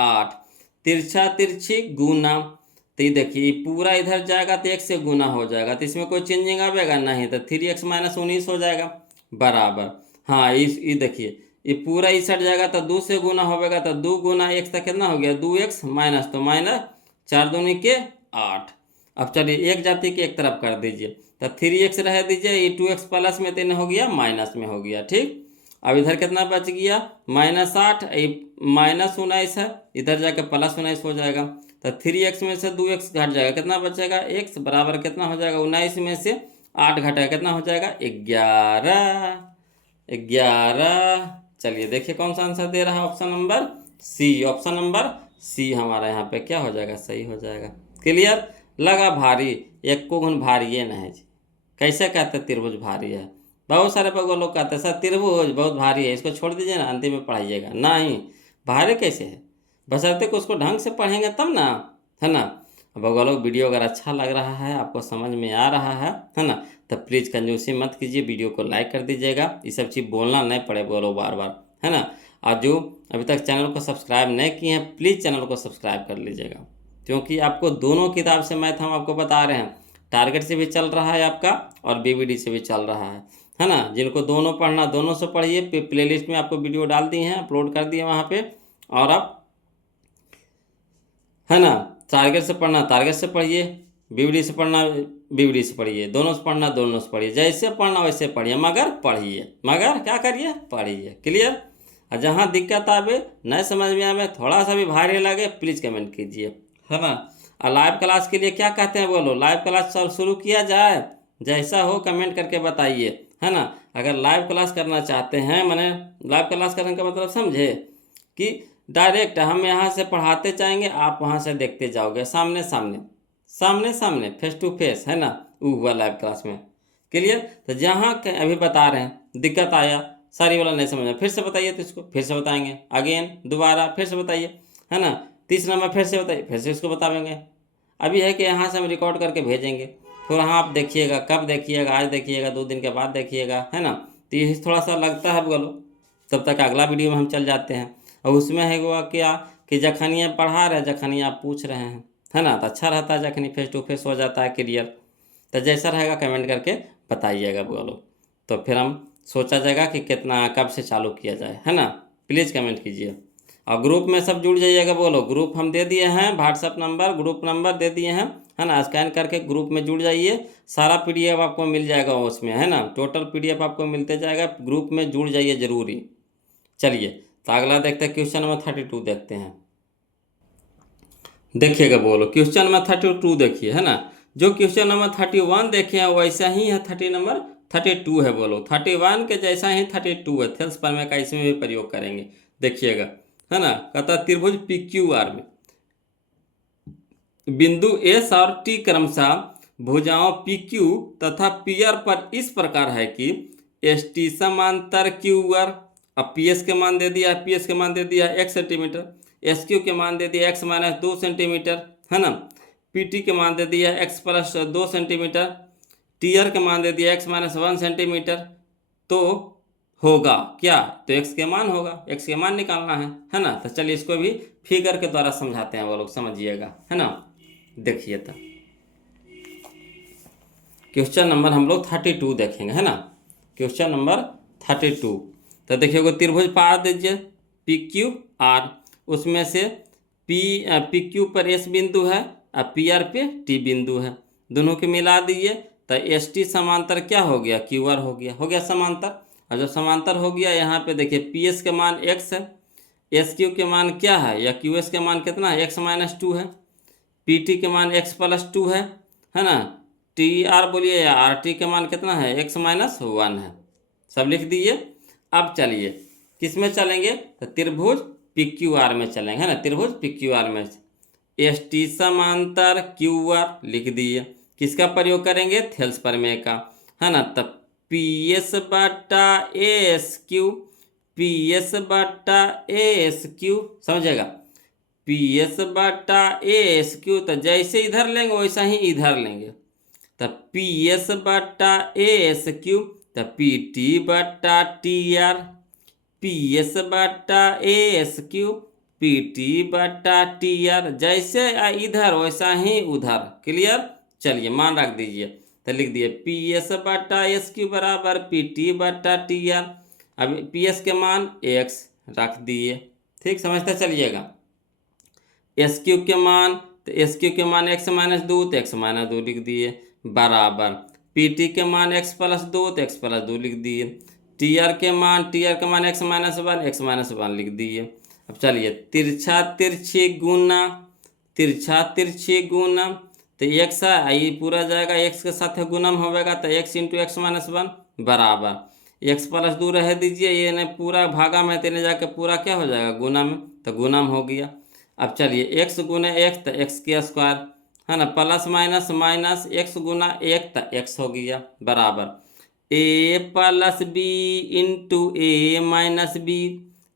8, तिरछा तिरछी गुना, तो ये देखिए पूरा इधर जाएगा तो 1 से गुना हो जाएगा, तो इसमें कोई चेंजिंग आवेगा नहीं, तो 3x माइनस 19 हो जाएगा बराबर। हाँ ये देखिए ये पूरा इस हट जाएगा तो 2 से गुना होगा, तो 2 गुना x तक कितना हो गया 2x माइनस, तो माइनस 4 दूनी के 8। अब चलिए एक जाति के एक तरफ कर दीजिए, तो 3x रह दीजिए, ये 2x प्लस में तीन हो गया माइनस में हो गया, ठीक। अब इधर कितना बच गया -8, माइनस 19 है, इधर जाकर प्लस 19 हो जाएगा, तो 3x में से 2x घट जाएगा, कितना बचेगा x बराबर कितना हो जाएगा 19 में से 8 घटेगा, कितना हो जाएगा 11। चलिए देखिए कौन सा आंसर दे रहा है, option number C, option number C हमारा यहाँ पे क्या हो जाएगा, सही हो जाएगा। क्लियर, लगा भारी, एक को गुण भारी है नहीं जी। कैसे कहते त्रिभुज भारी है, बहुत सारे लोग कहते हैं सर त्रिभुज बहुत भारी है, इसको छोड़ दीजिए ना, अंतिम में पढ़ाइएगा। नहीं, भारी कैसे है, बशर्ते कि उसको ढंग से पढ़ेंगे तब ना, है ना। लोग वीडियो अगर अच्छा लग रहा है, आपको समझ में आ रहा है ना, तो प्लीज़ कंजूसी मत कीजिए, वीडियो को लाइक कर दीजिएगा, ये सब चीज़ बोलना नहीं पड़े बोलो बार बार, है ना। और जो अभी तक चैनल को सब्सक्राइब नहीं किए हैं, प्लीज़ चैनल को सब्सक्राइब कर लीजिएगा, क्योंकि आपको दोनों किताब से मैथ हम आपको बता रहे हैं, टारगेट से भी चल रहा है आपका और बीवीडी से भी चल रहा है ना। जिनको दोनों पढ़ना दोनों से पढ़िए, प्लेलिस्ट में आपको वीडियो डाल दी हैं, अपलोड कर दिए वहाँ पे, और आप है ना टारगेट से पढ़ना टारगेट से पढ़िए, बीवीडी से पढ़ना बीवीडी से पढ़िए, दोनों से पढ़ना दोनों से पढ़िए, जैसे पढ़ना वैसे पढ़िए, मगर पढ़िए, मगर क्या करिए पढ़िए। क्लियर। और जहाँ दिक्कत आवे नहीं समझ में आवे, थोड़ा सा भी भारी लगे, प्लीज़ कमेंट कीजिए, है ना। और लाइव क्लास के लिए क्या कहते हैं बोलो, लाइव क्लास शुरू किया जाए, जैसा हो कमेंट करके बताइए, है ना। अगर लाइव क्लास करना चाहते हैं, मैंने लाइव क्लास करने का मतलब समझे कि डायरेक्ट हम यहाँ से पढ़ाते जाएंगे, आप वहाँ से देखते जाओगे, सामने सामने फेस टू फेस, है ना, वो हुआ लाइव क्लास में। क्लियर। तो जहाँ अभी बता रहे हैं दिक्कत आया, सारी वाला नहीं समझ में, फिर से बताइए, तो इसको फिर से बताएंगे, अगेन दोबारा फिर से बताइए, है ना। तीसरा नंबर फिर से बताइए, फिर से इसको बताएंगे। अभी है कि यहाँ से हम रिकॉर्ड करके भेजेंगे, फिर हाँ आप देखिएगा, कब देखिएगा, आज देखिएगा, 2 दिन के बाद देखिएगा, है ना। तो ये थोड़ा सा लगता है बोलो, तब तक अगला वीडियो में हम चल जाते हैं, और उसमें है वो क्या कि जखनिया पढ़ा रहे, जखनिया आप पूछ रहे हैं, है ना, तो अच्छा रहता है, जखनी फेस टू फेस हो जाता है क्लियर। तो जैसा रहेगा कमेंट करके बताइएगा बोलो, तो फिर हम सोचा जाएगा कि कितना कब से चालू किया जाए, है ना। प्लीज़ कमेंट कीजिए। और ग्रुप में सब जुड़ जाइएगा। बोलो, ग्रुप हम दे दिए हैं, व्हाट्सअप नंबर, ग्रुप नंबर दे दिए हैं, है ना। स्कैन करके ग्रुप में जुड़ जाइए, सारा पीडीएफ आपको मिल जाएगा उसमें, है ना। टोटल पीडीएफ आपको मिलते जाएगा। ग्रुप में जुड़ जाइए जरूरी। चलिए, तो अगला देखते हैं, क्वेश्चन नंबर 32 देखते हैं। देखिएगा, बोलो क्वेश्चन नंबर 32 देखिए, है ना। जो क्वेश्चन नंबर 31 देखे हैं वैसा ही है 32 है। बोलो 31 के जैसा ही 32 है। थेल्स प्रमेय का इसमें भी प्रयोग करेंगे, देखिएगा, है ना। कहता त्रिभुज पी क्यू आर में बिंदु एस और टी क्रमशः भुजाओं पी क्यू तथा पी आर पर इस प्रकार है कि एस टी समांतर क्यू आर। अब पी एस के मान दे दिया, पी एस के मान दे दिया 1 सेंटीमीटर, एस क्यू के मान दे दिया x माइनस 2 सेंटीमीटर, है ना। पी टी के मान दे दिया x plus 2 centimetre, T R के मान दे दिया x माइनस 1 सेंटीमीटर। तो होगा क्या, तो x के मान होगा, x के मान निकालना है ना। तो चलिए इसको भी फिगर के द्वारा समझाते हैं, वो लोग समझिएगा, है ना। देखिए, तो क्वेश्चन नंबर हम लोग 32 देखेंगे, है ना। क्वेश्चन नंबर 32, तो देखिए त्रिभुज पार दीजिए पी क्यू आर, उसमें से पी क्यू पर एस बिंदु है और पी आर पे टी बिंदु है, दोनों के मिला दिए तो एस टी समांतर क्या हो गया, क्यू आर हो गया समांतर। और जब समांतर हो गया, यहाँ पे देखिए पी एस के मान x है, एस क्यू के मान क्या है, या क्यू एस के मान कितना है, x माइनस 2 है, पी टी के मान x प्लस 2 है ना। टी आर बोलिए या आर टी के मान कितना है, x माइनस 1 है। सब लिख दीजिए। अब चलिए किस में चलेंगे, तो त्रिभुज पी क्यू आर में चलेंगे, है ना। त्रिभुज पी क्यू आर में एस टी समांतर क्यू आर लिख दिए। किसका प्रयोग करेंगे, थेल्स प्रमेय का, है ना। तब पी एस बटा एस क्यू, पी एस बटा एस क्यू, समझेगा, पी एस बटा एस क्यू। तो जैसे इधर लेंगे वैसा ही इधर लेंगे। तब पी एस बटा एस क्यू, तब पी टी बटा टी आर, पी एस बटा एस क्यू, पी टी बटा टी आर। जैसे इधर वैसा ही उधर, क्लियर। चलिए मान रख दीजिए, तो लिख दिए पी एस बटा एस क्यू बराबर पी टी बटा टी आर। अब पी एस के मान x रख दिए, ठीक, समझते चलिएगा। एस क्यू के मान, तो एस क्यू के मान x माइनस 2, तो x माइनस 2 लिख दिए, बराबर पी टी के मान x प्लस 2, तो x प्लस 2 लिख दिए, टी आर के मान x माइनस 1, x माइनस 1 लिख दिए। अब चलिए तिरछा तिरछी गुना, तो x है, ये पूरा जाएगा, x के साथ गुणम होगा, तो x इंटू एक्स माइनस 1 बराबर x प्लस 2 रह दीजिए, ये नहीं पूरा भागा में, तेने जाके पूरा क्या हो जाएगा, गुना में, तो गुणम हो गया। अब चलिए x गुना x, तो x के स्क्वायर, है ना, प्लस माइनस माइनस x गुना 1, तो x हो गया, बराबर a plus b into a minus b,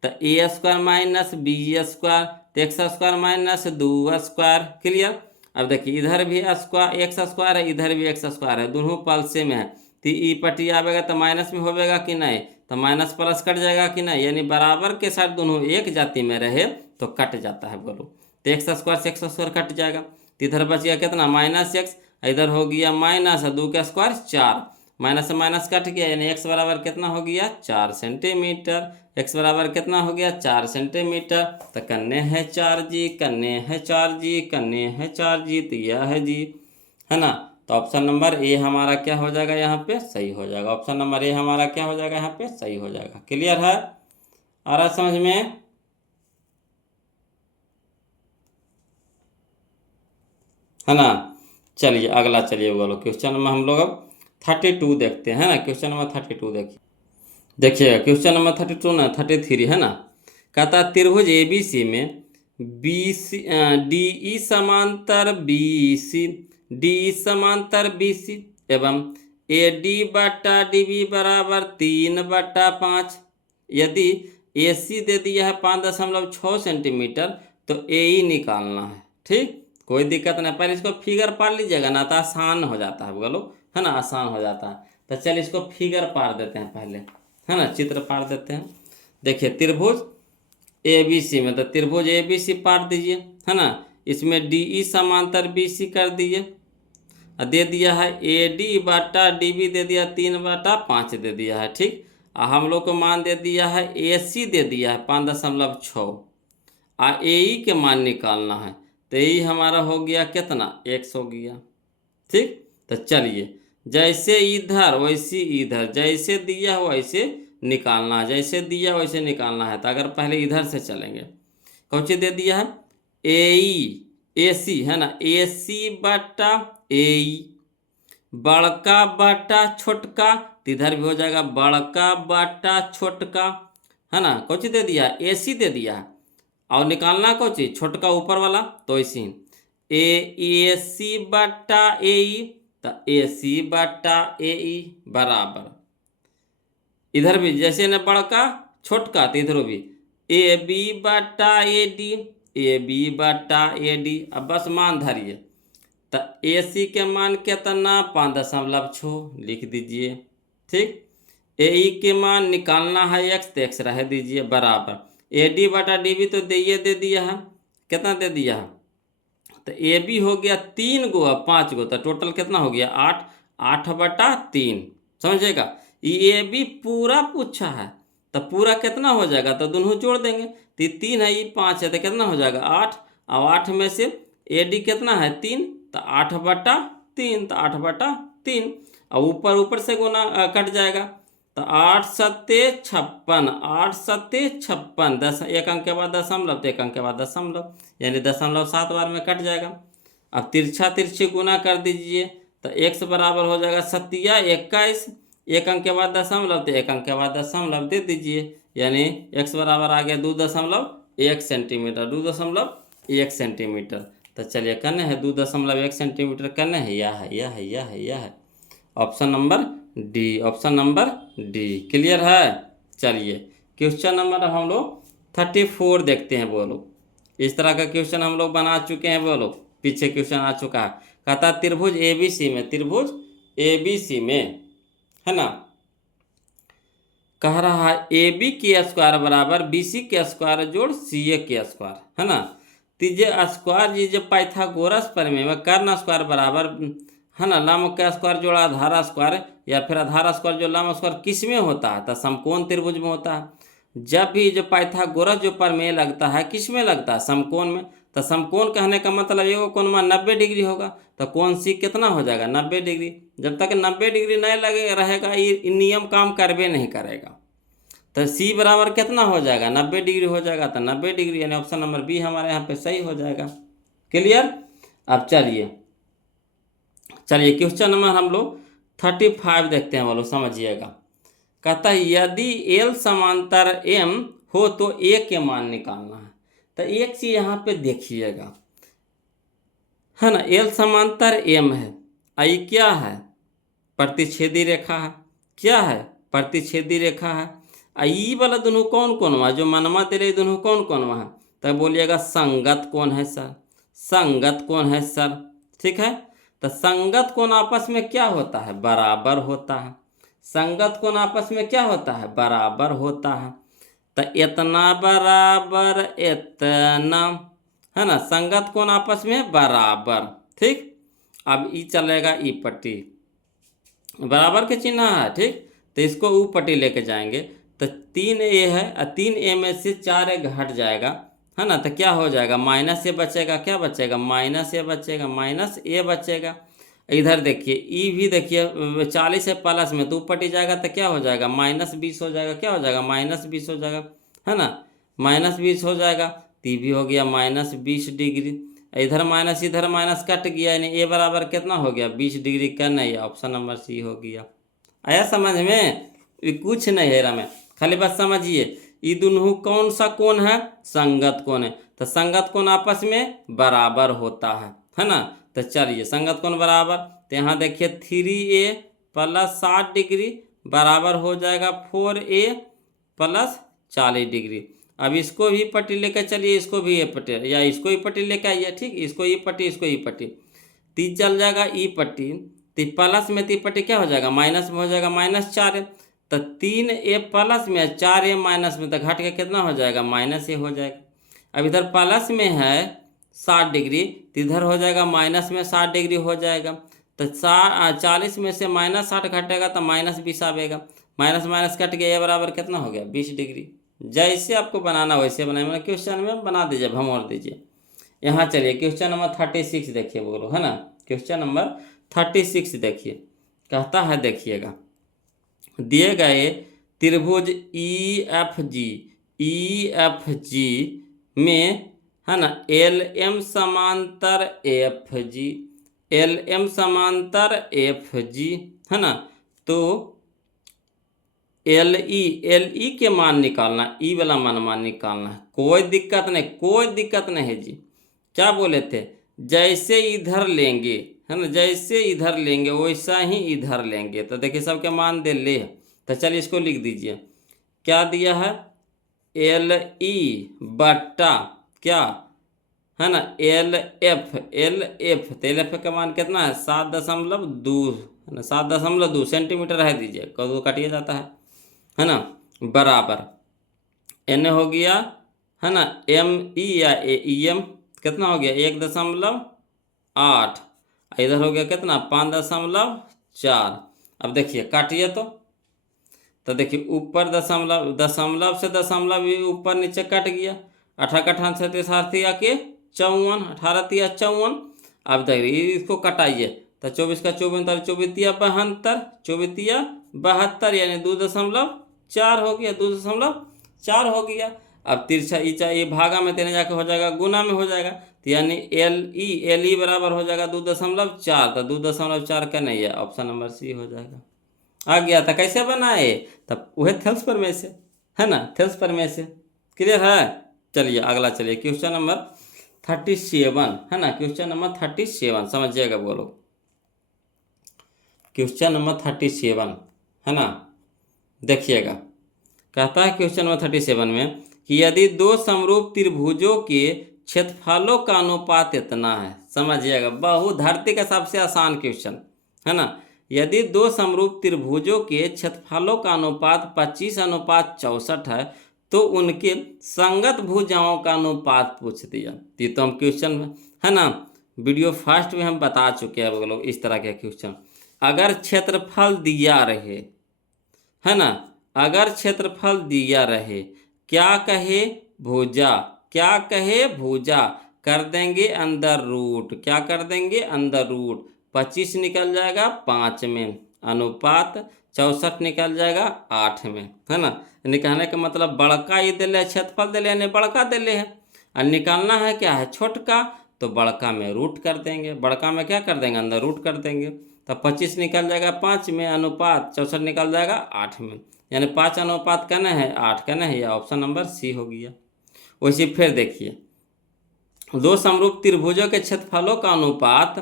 तो a square minus b square, तो x square minus 2 square, clear. अब देखिए इधर भी स्क्वायर एक्स स्क्वायर है, इधर भी एक्स स्क्वायर है, दोनों पल सेम है, तो ई पट्टी आवेगा तो माइनस में होगा कि नहीं, तो माइनस प्लस कट जाएगा कि नहीं, यानी बराबर के साथ दोनों एक जाति में रहे तो कट जाता है। बोलो, तो एक्स स्क्वायर से एक्स स्क्वायर कट जाएगा, तो इधर बच गया कितना, माइनस एक्स, इधर हो गया माइनस 2 का स्क्वायर 4, माइनस से माइनस कट गया, यानी x बराबर कितना हो गया, 4 सेंटीमीटर। x बराबर कितना हो गया, 4 सेंटीमीटर। तो कन्ने है 4 जी, कन्ने है 4 जी, कन्ने है 4 जी, तो यह है जी, है ना। तो ऑप्शन नंबर ए हमारा क्या हो जाएगा, यहाँ पे सही हो जाएगा। ऑप्शन नंबर ए हमारा क्या हो जाएगा, यहाँ पे सही हो जाएगा। क्लियर है, आ रहा समझ में, है ना। चलिए अगला, चलिए बोलो क्वेश्चन नंबर हम लोग अब 32 देखते हैं, ना। क्वेश्चन नंबर 32 देखिएगा क्वेश्चन नंबर 32 ना 33, है ना। कहता त्रिभुज ए बी सी में बी सी डी ई समांतर बी सी, डी ई समांतर बी सी एवं ए डी बटा डी बी बराबर 3/5। यदि ए सी दे दिया है 5.6 सेंटीमीटर, तो ए ई निकालना है, ठीक, कोई दिक्कत नहीं। पहले इसको फिगर पार लीजिएगा ना, तो आसान हो जाता है, बोलो, है ना, आसान हो जाता है। तो चलिए इसको फिगर पार देते हैं पहले, है ना, चित्र पार देते हैं। देखिए त्रिभुज ए बी सी में, तो त्रिभुज ए बी सी पार दीजिए, है ना। इसमें डी ई समांतर बी सी कर दिए, दे दिया है ए डी बटा डी बी दे दिया 3/5 दे दिया है, ठीक। हम लोग को मान दे दिया है AC दे दिया है 5.6 और AE के मान निकालना है। तो AE हमारा हो गया कितना, x हो गया। ठीक, तो चलिए जैसे इधर वैसे इधर, जैसे दिया हो वैसे निकालना है, जैसे दिया वैसे निकालना है। तो अगर पहले इधर से चलेंगे, कौन सी दे दिया है, AC है ना, AC बटा AE, बड़का बटा छोटका, तो इधर भी हो जाएगा बड़का बटा छोटका, है ना। कौन सी दे दिया, AC दे दिया है, और निकालना कौन सी, छोटका ऊपर वाला, तो इसी AC बटा AE, तो AC बटा AE बराबर, इधर भी जैसे न बड़का छोटका, तो इधर भी AB बटा AD, AB बटा AD। अब बस मान धरिए, तो AC के मान कितना, 5.6 लिख दीजिए। ठीक, AE के मान निकालना है x, तो x रह दीजिए बराबर AD बटा DB, तो दे दिया है, कितना दे दिया है, तो AB हो गया 3 गो और 5 गो, तो टोटल कितना हो गया 8, 8/3, समझेगा। ये AB पूरा पूछा है, तो पूरा कितना हो जाएगा, तो दोनों जोड़ देंगे, तो ये 3 है, ये 5 है, तो कितना हो जाएगा 8, और 8 में से AD कितना है 3, तो 8/3, तो 8/3, और ऊपर ऊपर से गुना कट जाएगा, तो 8 सत्ते 56, 8 सत्ते 56, 10 एक अंक के बाद दशमलव, तो एक अंक के बाद दशमलव, यानी 0.7 बार में कट जाएगा। अब तिरछा तिरछी गुना कर दीजिए, तो x बराबर हो जाएगा 7×21, एक अंक के बाद दशमलव, तो एक अंक के बाद दशमलव दे दीजिए, यानी x बराबर आ गया 2.1 सेंटीमीटर, 2.1 सेंटीमीटर। तो चलिए करने हैं 2.1 सेंटीमीटर, करने हैं, यह है option number D, option number D. Clear है। चलिए क्वेश्चन नंबर हम लोग 34 देखते हैं। बोलो, इस तरह का क्वेश्चन हम लोग बना चुके हैं। बोलो, पीछे क्वेश्चन आ चुका है। कहता त्रिभुज ABC में, त्रिभुज ABC में, है ना, कह रहा है AB के स्क्वायर बराबर BC के स्क्वायर जोड़ CA के स्क्वायर, है ना। तीजे स्क्वायर जी जो पाइथागोरस प्रमेय में कर्ण स्क्वायर बराबर, है ना, लंब का स्क्वायर जोड़ा आधार स्क्वायर, या फिर आधार स्क्वायर जो लंब स्क्वायर किस में होता है, तो समकोण त्रिभुज में होता है। जब भी जो पाइथागोरस जो प्रमेय लगता है किस में लगता है, समकोण में। तो समकोण कहने का मतलब एगो कोण में 90 डिग्री होगा, तो कोण C कितना हो जाएगा 90 डिग्री। जब तक 90 डिग्री नहीं लगे रहेगा ये नियम काम करबे नहीं करेगा। तो C बराबर कितना हो जाएगा 90 डिग्री हो जाएगा, तो 90 डिग्री, यानी ऑप्शन नंबर बी हमारे यहाँ पे सही हो जाएगा। क्लियर। अब चलिए क्वेश्चन नंबर हम लोग 35 देखते हैं। बोलो समझिएगा। कहता है यदि L समांतर M हो तो A के मान निकालना है। तो एक चीज यहाँ पे देखिएगा, है ना, L समांतर M है, आई क्या है, प्रतिच्छेदी रेखा है। क्या है, प्रतिच्छेदी रेखा है। आई वाला दोनों कौन कौन हुआ, जो मनमा दे रहे दोनों कौन कौन हुआ है, तो बोलिएगा संगत कौन है सर, संगत कौन है सर। ठीक है, तो संगत कोण आपस में क्या होता है, बराबर होता है। संगत कोण आपस में क्या होता है, बराबर होता है। तो इतना बराबर इतना, है ना, संगत कोण आपस में बराबर। ठीक, अब ई चलेगा ई पट्टी, बराबर के चिन्ह है। ठीक, तो इसको ऊ पट्टी लेके जाएंगे, तो 3A है और 3A में से 4A घट जाएगा, है ना, तो क्या हो जाएगा, -A बचेगा, क्या बचेगा, -A बचेगा, -A बचेगा। इधर देखिए ई भी देखिए 40 है प्लस में, तो पटी जाएगा, तो क्या हो जाएगा -20 हो जाएगा, क्या हो जाएगा -20 हो जाएगा, है ना, -20 हो जाएगा। ती भी हो गया -20 डिग्री, इधर माइनस इधर माइनस कट गया, यानी ए बराबर कितना हो गया 20 डिग्री का, नहीं, ऑप्शन नंबर सी हो गया। आया समझ में, ये कुछ नहीं है रमें, खाली बस समझिए ये दोनों कौन सा कोण है, संगत कोण है। तो संगत कोण आपस में बराबर होता है ना। तो चलिए संगत कोण बराबर, तो यहाँ देखिए 3A प्लस 60 डिग्री बराबर हो जाएगा 4A प्लस 40 डिग्री। अब इसको भी पट्टी लेकर चलिए, इसको भी ये पट्टी, या इसको ही पट्टी लेकर आइए। ठीक, इसको ये पट्टी, इसको ये पट्टी, ती चल जाएगा ई पट्टी, ती प्लस में ती पट्टी क्या हो जाएगा माइनस में हो जाएगा -4। तो 3A प्लस में 4A माइनस में, तो घट के कितना हो जाएगा -A हो जाएगा। अब इधर प्लस में है 60 डिग्री, तो इधर हो जाएगा माइनस में 60 डिग्री हो जाएगा। तो 40 में से -60 घटेगा तो -20 आएगा, माइनस माइनस कट गया, ये बराबर कितना हो गया 20 डिग्री। जैसे आपको बनाना वैसे बनाए, मतलब क्वेश्चन में बना दीजिए, भमोड़ दीजिए। यहाँ चलिए क्वेश्चन नंबर 36 देखिए बोलो, है ना। क्वेश्चन नंबर 36 देखिए, कहता है देखिएगा, दिए गए त्रिभुज ई एफ जी में, है ना, एल एम समांतर एफ जी, एल एम समांतर एफ जी, है ना। तो एल ई के मान निकालना, ई वाला मान निकालना है। कोई दिक्कत नहीं, कोई दिक्कत नहीं है जी। क्या बोले थे, जैसे इधर लेंगे, है ना, जैसे इधर लेंगे वैसा ही इधर लेंगे। तो देखिए सबके मान दे ले, तो चलिए इसको लिख दीजिए। क्या दिया है, एल ई बट्टा क्या, है ना, एल एफ, तो एल एफ का मान कितना है 7.2, है ना, 7.2 सेंटीमीटर है दीजिए, कदू काटिए जाता है ना, बराबर एन हो गया, है ना, एम ई या ई एम कितना हो गया 1.8, इधर हो गया कितना 5.4। अब देखिए काटिए तो देखिए ऊपर दशमलव, दशमलव से दशमलव भी ऊपर नीचे कट गया। 18 37 आके 54, 18 54। अब देखिए इसको कटाइए, तो 24 का 24, 24 72, 72 यानी 2.4 हो गया, 2.4 हो गया। अब तिरछा ये भागा में तेने जाके हो जाएगा गुना में हो जाएगा, तो यानी एल ई बराबर हो जाएगा 2.4। तो 2.4 का नहीं है, ऑप्शन नंबर सी हो जाएगा। आ गया था, कैसे बनाए, तब वह थेल्स प्रमेय से, है ना, थेल्स प्रमेय से। क्लियर है। चलिए अगला, चलिए क्वेश्चन नंबर 37, है ना, क्वेश्चन नंबर 37 समझिएगा बोलो। क्वेश्चन नंबर 37, है ना, देखिएगा, कहता है क्वेश्चन नंबर 37 में कि यदि दो समरूप त्रिभुजों के क्षेत्रफलों का अनुपात इतना है, समझिएगा, बहु धरती का सबसे आसान क्वेश्चन, है ना। यदि दो समरूप त्रिभुजों के क्षेत्रफलों का अनुपात 25:64 है, तो उनके संगत भुजाओं का अनुपात पूछ दिया। ये तो हम क्वेश्चन, है ना, वीडियो फर्स्ट में हम बता चुके हैं लोग इस तरह के क्वेश्चन। अगर क्षेत्रफल दिया रहे, है ना, अगर क्षेत्रफल दिया रहे, क्या कहे भुजा, क्या कहे भुजा, कर देंगे अंदर रूट, क्या कर देंगे अंदर रूट, 25 निकल जाएगा 5 में, अनुपात 64 निकल जाएगा 8 में, है ना। निकालने का मतलब बड़का ये दिले क्षेत्रफल दिले यानी बड़का दिले है, और निकालना है क्या है छोटका, तो बड़का में रूट कर देंगे, बड़का में क्या कर देंगे अंदर रूट कर देंगे। तो 25 निकल जाएगा 5 में, अनुपात 64 निकल जाएगा 8 में, यानी 5 अनुपात कहना है 8 कहना है, या ऑप्शन नंबर सी हो गया। वैसे फिर देखिए, दो समरूप त्रिभुजों के क्षेत्रफलों का अनुपात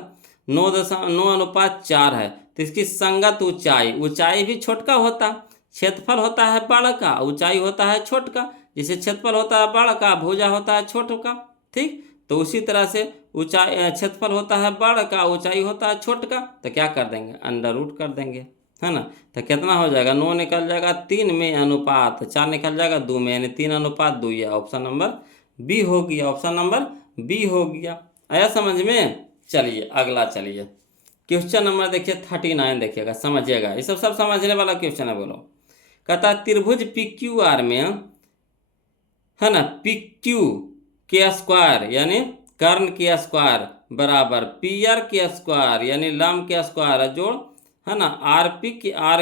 9:4 है, तो इसकी संगत ऊंचाई भी छोटका होता, क्षेत्रफल होता है बड़का, ऊंचाई होता है छोटका। जैसे क्षेत्रफल होता है बड़का, भुजा होता है छोटका, ठीक। तो उसी तरह से ऊंचाई, क्षेत्रफल होता है बड़का, ऊंचाई होता है छोटका, तो क्या कर देंगे अंडर रूट कर देंगे, है ना। तो कितना हो जाएगा 9 निकल जाएगा 3 में, अनुपात 4 निकल जाएगा 2 में, यानी 3:2, या ऑप्शन नंबर बी हो गया, ऑप्शन नंबर बी हो गया। आया समझ में। चलिए अगला, चलिए क्वेश्चन नंबर देखिए 39 देखिएगा, समझिएगा, ये सब समझने वाला क्वेश्चन है बोलो। कहता है त्रिभुज पी क्यू आर में, है ना, पी क्यू के स्क्वायर यानी कर्ण के स्क्वायर बराबर पी आर के स्क्वायर यानी लंब के स्क्वायर जोड़, है ना, आर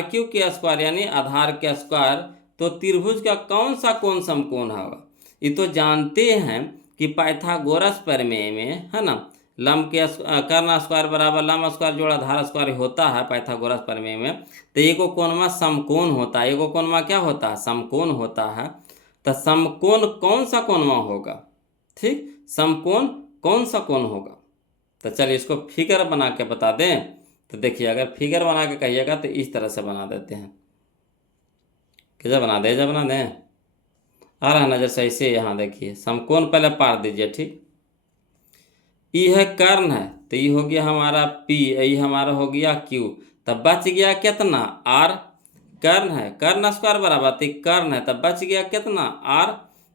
क्यू के स्क्वायर यानी आधार के स्क्वायर। तो त्रिभुज का कौन सा कोण समकोण होगा। ये तो जानते हैं कि पाइथागोरस प्रमेय में, है ना, लंब के कर्ण स्क्वायर बराबर लंब स्क्वायर जोड़ आधार स्क्वायर होता है पाइथागोरस प्रमेय में। तो एगो कोणमा समकोण होता है, एगो कोणमा क्या होता है समकोण होता है। तो समकोण कौन सा कोणमा होगा, ठीक, समकोण कौन सा कोण होगा। तो चलिए इसको फिगर बना के बता दें। तो देखिए अगर फिगर बना के कहिएगा तो इस तरह से बना देते हैं, कैसे बना दें, जब बना दें आ रहा नजर सही से। यहाँ देखिए समकोण पहले पार दीजिए, ठीक। ई है कर्ण है, तो ये हो गया हमारा पी, ये हमारा हो गया क्यू, तब बच गया कितना आर। कर्ण है, कर्ण स्क्वायर बराबर, तो कर्ण है, तब बच गया कितना आर।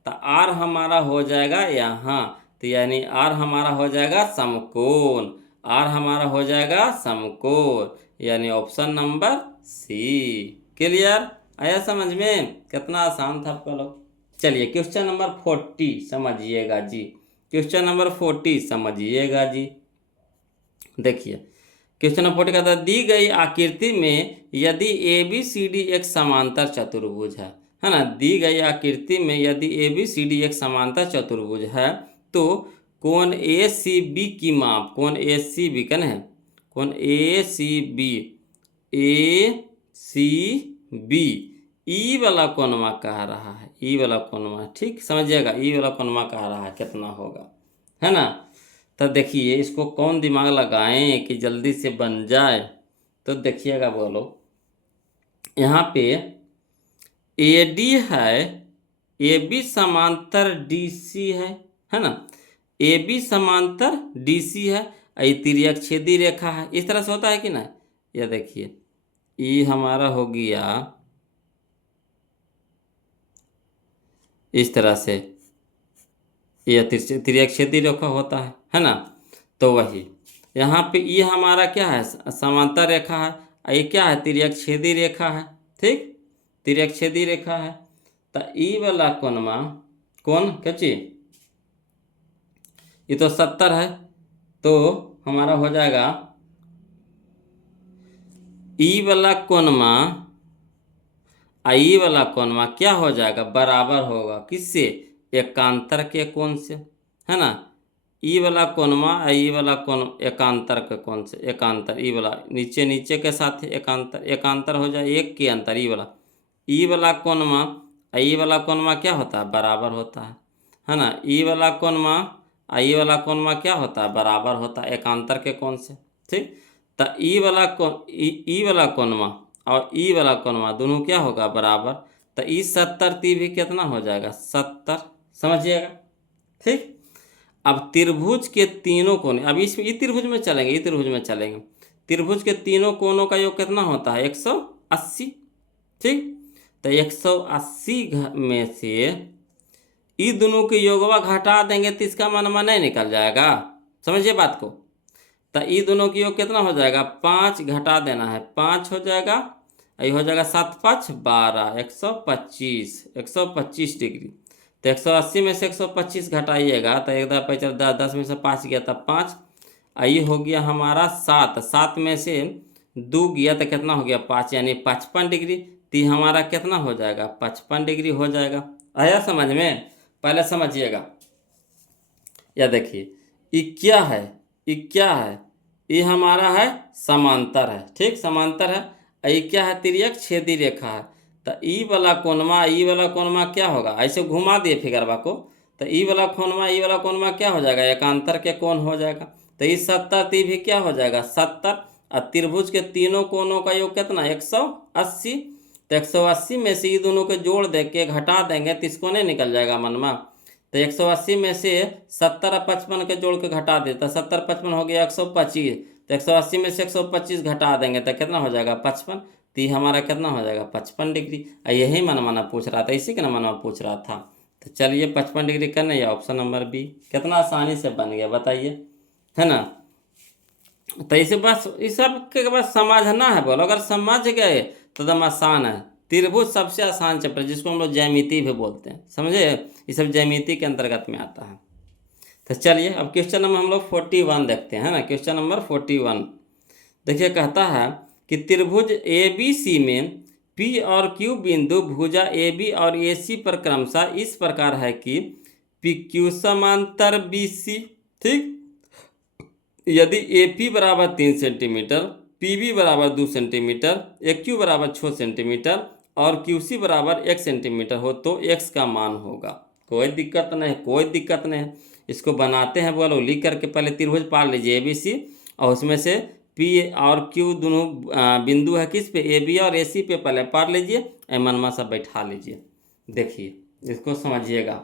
तो आर हमारा हो जाएगा यहाँ, तो यानी आर हमारा हो जाएगा समकोण, आर हमारा हो जाएगा समकोण, यानी ऑप्शन नंबर सी। क्लियर। आया समझ में? कितना आसान था आपका लोग। चलिए क्वेश्चन नंबर 40 समझिएगा जी। क्वेश्चन नंबर 40 समझिएगा जी। देखिए क्वेश्चन नंबर 40 का था, दी गई आकृति में यदि ए बी सी डी एक समांतर चतुर्भुज है ना। दी गई आकृति में यदि ए बी सी डी एक समांतर चतुर्भुज है तो कोण ए सी बी की माप, कोण ए सी बी कन है, कोण ए सी बी ई वाला कोणवा कह रहा है, ई वाला कोणवा, ठीक समझिएगा, ई वाला कोणवा कह रहा है कितना होगा, है ना। तो देखिए इसको कौन दिमाग लगाएं कि जल्दी से बन जाए। तो देखिएगा बोलो, यहाँ पे ए डी है, ए बी समांतर डी सी है ना। ए बी समांतर डी सी है, ये तिर्यक छेदी रेखा है, इस तरह से होता है कि ना। यह देखिए ये हमारा हो गया इस तरह से, यह तिर्यक छेदी रेखा होता है ना। तो वही यहाँ पे ये हमारा क्या है, समांतर रेखा है, ये क्या है, तिर्यक छेदी रेखा है, ठीक, तिर्यक छेदी रेखा है। तो ई वाला कोणमा, कौन क्या चीज, ये तो 70 है, तो हमारा हो जाएगा ई वाला कोणमा, ई वाला कोणमा क्या हो जाएगा, बराबर होगा किससे, एकांतर के कोण से, है ना। ई वाला कोणमा ई वाला कोण एकांतर के कोण से, एकांतर ई वाला नीचे नीचे के साथ एकांतर, एकांतर हो जाए एक के अंतर, ई वाला कोणमा ई वाला कोणमा क्या होता है, बराबर होता है ना। ई वाला कोणमा ई वाला कोणमा क्या होता है, बराबर होता है एकांतर के कोण से, ठीक। तो ई वाला कोण, ई वाला कोणमा और ई वाला कोणमा दोनों क्या होगा, बराबर। तो ई 70 ती भी कितना हो जाएगा, 70, समझिएगा, ठीक। अब त्रिभुज के तीनों कोने, अब इसमें ये त्रिभुज में चलेंगे, ये त्रिभुज में चलेंगे, त्रिभुज के तीनों कोनों का योग कितना होता है, 180, ठीक। तो 180 में से ये दोनों के योगवा घटा देंगे तो इसका मनवा नहीं निकल जाएगा, समझिए बात को। तो ये दोनों के योग कितना हो जाएगा, 5 घटा देना है, 5 हो जाएगा, ये हो जाएगा 7 5 12, 125, 125 डिग्री। तो 180 में से 125 घटाइएगा तो एक दस 10, 10 में से 5 गया तब 5, ये हो गया हमारा 7, 7 में से 2 गया तो कितना हो गया, 5, यानी 55 डिग्री। तो हमारा कितना हो जाएगा, 55 डिग्री हो जाएगा। आया समझ में? पहले समझिएगा, या देखिए ये क्या है, ये क्या है, ये हमारा है समांतर है, ठीक, समांतर है। ये क्या है, तिर्यक छेदी रेखा है। तो ई वाला कोणमा क्या होगा, ऐसे घुमा दिए फिगरवा को, तो ई वाला कोणमा क्या हो जाएगा, एकांतर के कोण हो जाएगा। तो इस 70 ती भी क्या हो जाएगा, 70। और त्रिभुज के तीनों कोणों का योग कितना, 180। तो 180 में से ये दोनों को जोड़ दे के घटा देंगे तो इसको नहीं निकल जाएगा मनवा। तो 180 में से 70 और 55 के जोड़ के घटा देता, 70 55 हो गया 125। तो 180 में से 125 घटा देंगे तो कितना हो जाएगा, 55। तो हमारा कितना हो जाएगा, 55 डिग्री। यही मनमाना पूछ रहा था, इसी का मनवा पूछ रहा था। तो चलिए 55 डिग्री करना, या ऑप्शन नंबर बी, कितना आसानी से बन गया बताइए, है ना। तो इसे बस इस सब के बस समझना है, बोलो अगर समझ गए तो एकदम आसान है। त्रिभुज सबसे आसान चैप्टर, जिसको हम लोग ज्यामिति भी बोलते हैं, समझे, ये सब ज्यामिति के अंतर्गत में आता है। तो चलिए अब क्वेश्चन नंबर हम लोग 41 देखते हैं, है ना। क्वेश्चन नंबर 41 देखिए, कहता है कि त्रिभुज ए बी सी में पी और क्यू बिंदु भुजा ए बी और ए सी पर क्रमशः इस प्रकार है कि पी क्यू समांतर बी सी, ठीक। यदि ए पी बराबर 3 सेंटीमीटर, पी बी बराबर 2 सेंटीमीटर, ए क्यू बराबर 6 सेंटीमीटर और क्यू सी बराबर 1 सेंटीमीटर हो तो एक्स का मान होगा। कोई दिक्कत नहीं, कोई दिक्कत नहीं। इसको बनाते हैं, बोलो लिख करके पहले त्रिभुज पार लीजिए ए बी सी, और उसमें से पी और क्यू दोनों बिंदु है किस पे, ए बी और ए सी पे पहले पार लीजिए, मनमा सब बैठा लीजिए। देखिए इसको समझिएगा,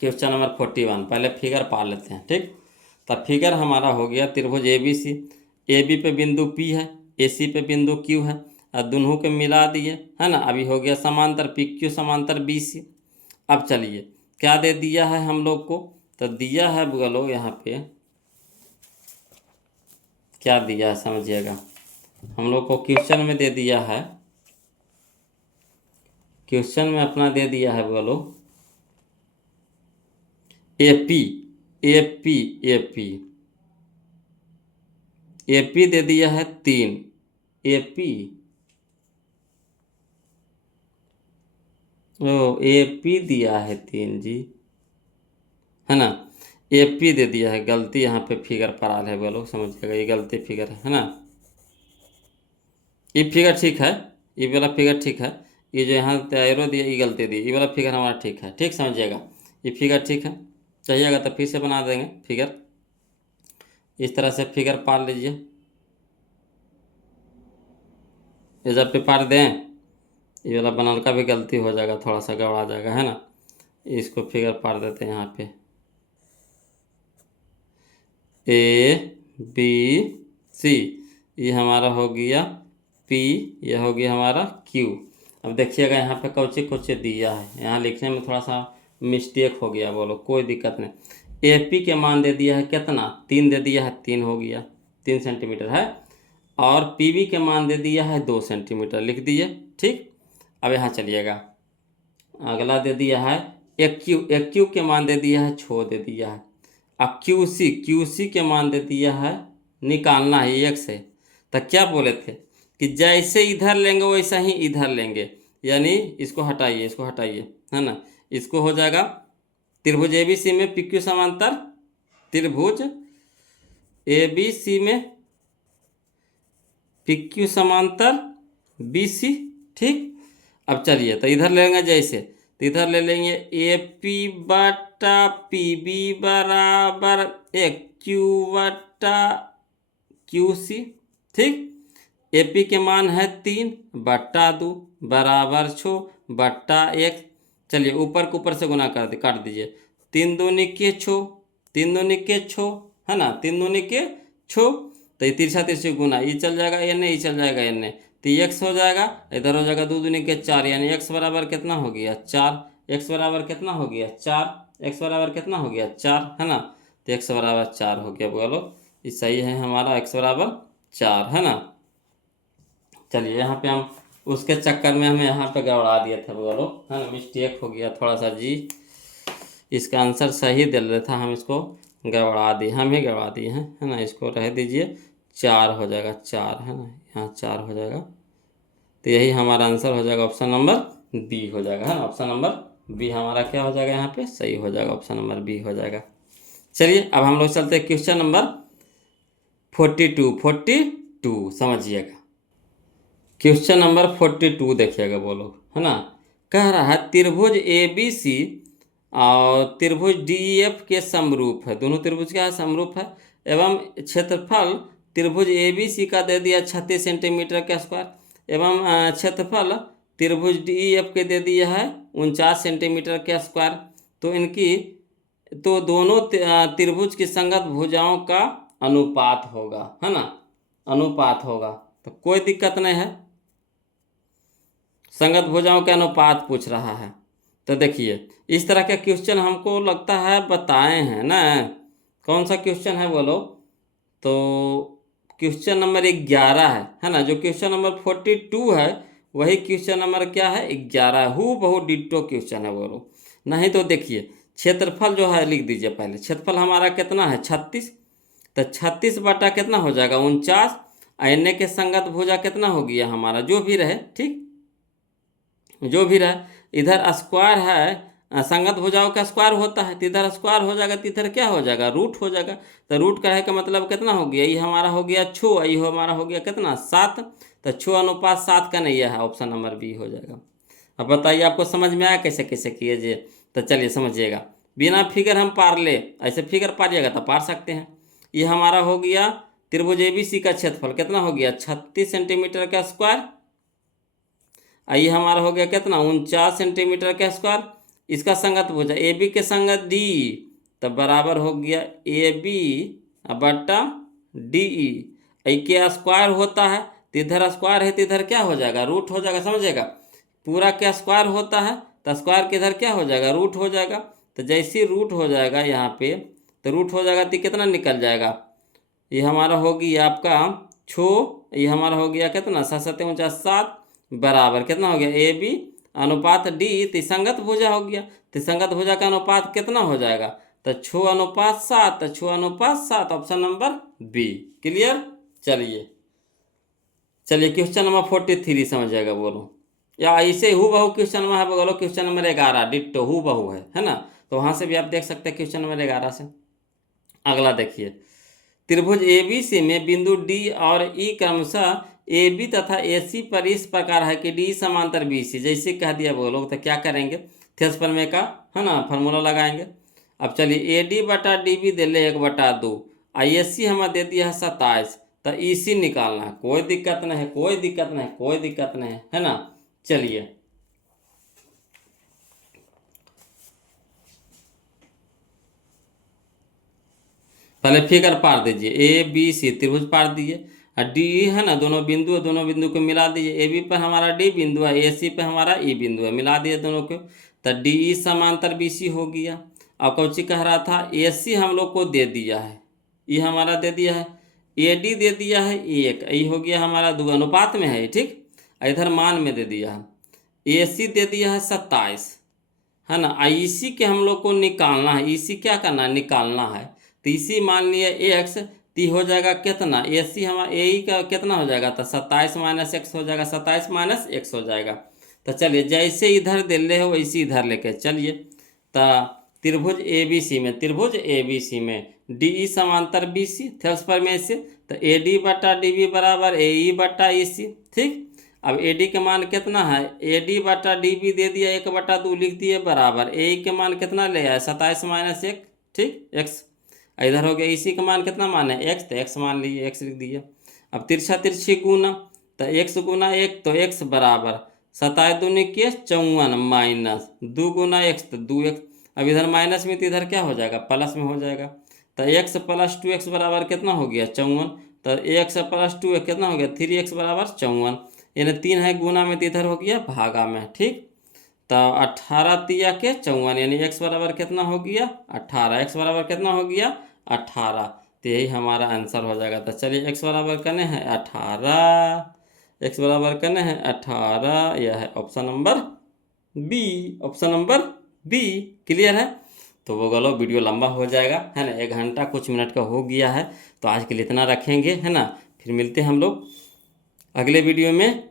क्वेश्चन नंबर 41 पहले फिगर पार लेते हैं, ठीक। तब फिगर हमारा हो गया त्रिभुज A B C, A B पे बिंदु पी है, ए सी पे बिंदु क्यू है, और दोनों के मिला दिए, है ना। अभी हो गया समांतर पी क्यू समांतर बी सी। अब चलिए क्या दे दिया है हम लोग को, तो दिया है बोलो यहाँ पे क्या दिया है समझिएगा, हम लोग को क्वेश्चन में दे दिया है क्वेश्चन में अपना दे दिया है, बोलो एपी, एपी, एपी, एपी दे दिया है 3, एपी, ओ एपी दिया है 3 जी, है ना। एपी दे दिया है, गलती यहाँ पे फिगर पर है, बोलो समझिएगा, ये गलती फिगर है ना। ये फिगर ठीक है, ये वाला फिगर ठीक है, ये जो यहाँ एरो दिया ये गलती दी, ये वाला फिगर हमारा ठीक है, ठीक समझिएगा, ये फिगर ठीक है। चाहिएगा तो फिर से बना देंगे फिगर, इस तरह से फिगर पार लीजिए, ये जब पे पार दें, ये वाला बनाने का भी गलती हो जाएगा, थोड़ा सा गड़बड़ा जाएगा, है ना। इसको फिगर पार देते हैं यहाँ पे, ए बी सी, ये हमारा हो गया पी, ये हो गया हमारा क्यू। अब देखिएगा यहाँ पे कौचे कौचे दिया है, यहाँ लिखने में थोड़ा सा मिस्टेक हो गया, बोलो कोई दिक्कत नहीं। ए पी के मान दे दिया है कितना, 3 दे दिया है, 3 हो गया, 3 सेंटीमीटर है। और पी बी के मान दे दिया है 2 सेंटीमीटर, लिख दिए, ठीक। अब यहाँ चलिएगा, अगला दे दिया है एक क्यू के मान दे दिया है 6 दे दिया है। अब क्यू सी के मान दे दिया है, निकालना है एक से। तो क्या बोले थे कि जैसे इधर लेंगे वैसा ही इधर लेंगे, यानी इसको हटाइए, इसको हटाइए, है ना। इसको हो जाएगा त्रिभुज ए बी सी में पी क्यू समांतर, त्रिभुज ए बी सी में पी क्यू समांतर बी सी, ठीक। अब चलिए तो इधर लेंगे जैसे, तो इधर ले लेंगे ए पी बटा पी बी बराबर एक क्यू बटा क्यू सी, ठीक। ए पी के मान है 3 बट्टा 2 बराबर 6 बट्टा 1। चलिए ऊपर को ऊपर से गुना कर दे, काट दीजिए, 3 दूनी के 6, 3 दूनी के 6, है ना, 3 दूनी के 6। तो ये तिरछा तिरछी गुना, ये चल जाएगा एन, ये चल जाएगा एन, तो ये एक्स हो जाएगा, इधर हो जाएगा 2 दूनी के 4, यानी एक्स बराबर कितना हो गया 4, एक्स बराबर कितना हो गया 4, एक्स बराबर कितना हो गया 4, है ना। तो एक्स बराबर 4 हो गया, बोलो ये सही है हमारा, एक्स बराबर 4, है ना। चलिए यहाँ पे हम उसके चक्कर में हमें यहाँ पे गड़बड़ा दिए थे, बोलो, है ना, मिस्टेक हो गया थोड़ा सा जी, इसका आंसर सही दे रहा था, हम इसको गड़बड़ा दिए, हम ही गड़बड़ा दिए हैं, है ना। इसको रह दीजिए, 4 हो जाएगा, 4, है ना, यहाँ 4 हो जाएगा। तो यही हमारा आंसर हो जाएगा, ऑप्शन नंबर बी हो जाएगा, है ना। ऑप्शन नंबर बी हमारा क्या हो जाएगा, यहाँ पे सही हो जाएगा, ऑप्शन नंबर बी हो जाएगा। चलिए अब हम लोग चलते हैं क्वेश्चन नंबर 42 समझिएगा। क्वेश्चन नंबर 42 देखिएगा, बोलो, है ना। कह रहा है त्रिभुज ए बी सी और त्रिभुज डी एफ के समरूप है, दोनों त्रिभुज क्या है, समरूप है, एवं क्षेत्रफल त्रिभुज ए बी सी का दे दिया 36 सेंटीमीटर के स्क्वायर, एवं क्षेत्रफल त्रिभुज डी एफ के दे दिया है 49 सेंटीमीटर के स्क्वायर। तो इनकी, तो दोनों त्रिभुज की संगत भुजाओं का अनुपात होगा, है ना, अनुपात होगा। तो कोई दिक्कत नहीं है, संगत भुजाओं के अनुपात पूछ रहा है। तो देखिए इस तरह के क्वेश्चन हमको लगता है बताए हैं ना, कौन सा क्वेश्चन है बोलो, तो क्वेश्चन नंबर 11 है ना। जो क्वेश्चन नंबर 42 है वही क्वेश्चन नंबर क्या है, 11, हु बहु डिट्टो क्वेश्चन है, बोलो। नहीं तो देखिए क्षेत्रफल जो है लिख दीजिए, पहले क्षेत्रफल हमारा कितना है 36, तो 36 बटा कितना हो जाएगा 49, एन के संगत भुजा कितना हो गया हमारा, जो भी रहे, ठीक, जो भी रहे। इधर स्क्वायर है, संगत भुजाओं का स्क्वायर होता है, तो इधर स्क्वायर हो जाएगा, तो इधर क्या हो जाएगा, रूट हो जाएगा। तो रूट का है का मतलब कितना हो गया, ये हमारा हो गया 6, ये हमारा हो गया कितना 7, तो 6 अनुपात 7 का नहीं है, ऑप्शन नंबर बी हो जाएगा। अब बताइए आपको समझ में आया कैसे कैसे कीजिए, तो चलिए समझिएगा, बिना फिगर हम पार ले, ऐसे फिगर पारिएगा तो पार सकते हैं। ये हमारा हो गया त्रिभुज एबीसी का क्षेत्रफल कितना हो गया 36 सेंटीमीटर का स्क्वायर, ये हमारा हो गया कितना 49 सेंटीमीटर का स्क्वायर। इसका संगत भुजा ए बी के संगत डी, तब बराबर हो गया ए बी बट्टा डी ई, के स्क्वायर होता है, तो इधर स्क्वायर है तो इधर क्या हो जाएगा रूट हो जाएगा, समझेगा, पूरा क्या स्क्वायर होता है तो स्क्वायर के इधर क्या हो जाएगा रूट हो जाएगा। तो जैसे रूट हो जाएगा यहाँ पे, तो रूट हो जाएगा तो कितना निकल जाएगा, ये हमारा हो गया आपका 6, ये हमारा हो गया कितना 7 7 49 7 बराबर कितना हो गया ए बी अनुपात डी त्रिसंगत भुजा हो गया। त्रिसंगत भुजा का अनुपात कितना हो जाएगा? तो 6:7, तो 6:7, ऑप्शन नंबर बी। क्लियर? चलिए क्वेश्चन नंबर 43 समझिएगा, बोलो। या ऐसे हु बहू क्वेश्चन में है, बोलो क्वेश्चन नंबर 11 डिट्टो हु बहू है ना। तो वहाँ से भी आप देख सकते हैं क्वेश्चन नंबर 11 से। अगला देखिए, त्रिभुज ABC में बिंदु डी और ई क्रमशः AB तथा AC पर इस प्रकार है कि डी समांतर BC, जैसे कह दिया बोलो। तो क्या करेंगे? थेस प्रमेय का है ना फार्मूला लगाएंगे। अब चलिए AD बटा DB दे ले 1/2, ISC हमें दे दिया है 27, तो EC निकालना है। कोई दिक्कत नहीं है, कोई दिक्कत नहीं, कोई दिक्कत नहीं है ना। चलिए पहले फिगर पार दीजिए। ABC त्रिभुज पार दिए, और डी है ना, दोनों बिंदु को मिला दीजिए। AB पर हमारा डी बिंदु है, AC पे हमारा ई बिंदु है, मिला दिए दोनों को, तो DE समांतर BC हो गया। अब कौची कह रहा था? AC हम लोग को दे दिया है, ये हमारा दे दिया है, AD दे दिया है 1, ये हो गया हमारा 2, अनुपात में है ठीक। इधर मान में दे दिया है, AC दे दिया है 27 है ना। IC के हम लोग को निकालना है, EC क्या करना है? निकालना है। तो EC मान लिया x, ती हो जाएगा कितना? AC हमारा AE का कितना हो जाएगा? तो 27 - x हो जाएगा, 27 - x हो जाएगा। तो चलिए जैसे इधर दे ले हो वैसे इधर लेके चलिए। तो त्रिभुज ABC में DE समांतर BC थे उस पर में से, तो AD बटा DB बराबर AE बटा EC ठीक। अब AD के मान कितना है? AD बटा DB दे दिया 1/2 लिख दिए बराबर AE के मान कितना ले आया? 27 - 1 ठीक, x। इधर हो गया EC का मान कितना मान है? x, तो x मान लीजिए, x लिख दिया। अब तिरछा तिरछी गुना, तो x गुना 1, तो x बराबर 27 दूनी के 54 माइनस 2 गुना x, तो 2x। अब इधर माइनस में, तो इधर क्या हो जाएगा? प्लस में हो जाएगा। तो x + 2x बराबर कितना हो गया? 54। तो x + 2 कितना हो गया? 3x बराबर 54, यानी 3 है गुना में, तो इधर हो गया भागा में ठीक। तो 18 तिया के 54, यानी x बराबर कितना हो गया? 18। x बराबर कितना हो गया? 18। तो यही हमारा आंसर हो जाएगा। तो चलिए x बराबर करने हैं 18, x बराबर करने हैं 18, यह है option number B, option number B. Clear है? तो वो गलो वीडियो लंबा हो जाएगा है ना, 1 घंटा कुछ मिनट का हो गया है। तो आज के लिए इतना रखेंगे है ना, फिर मिलते हैं हम लोग अगले वीडियो में।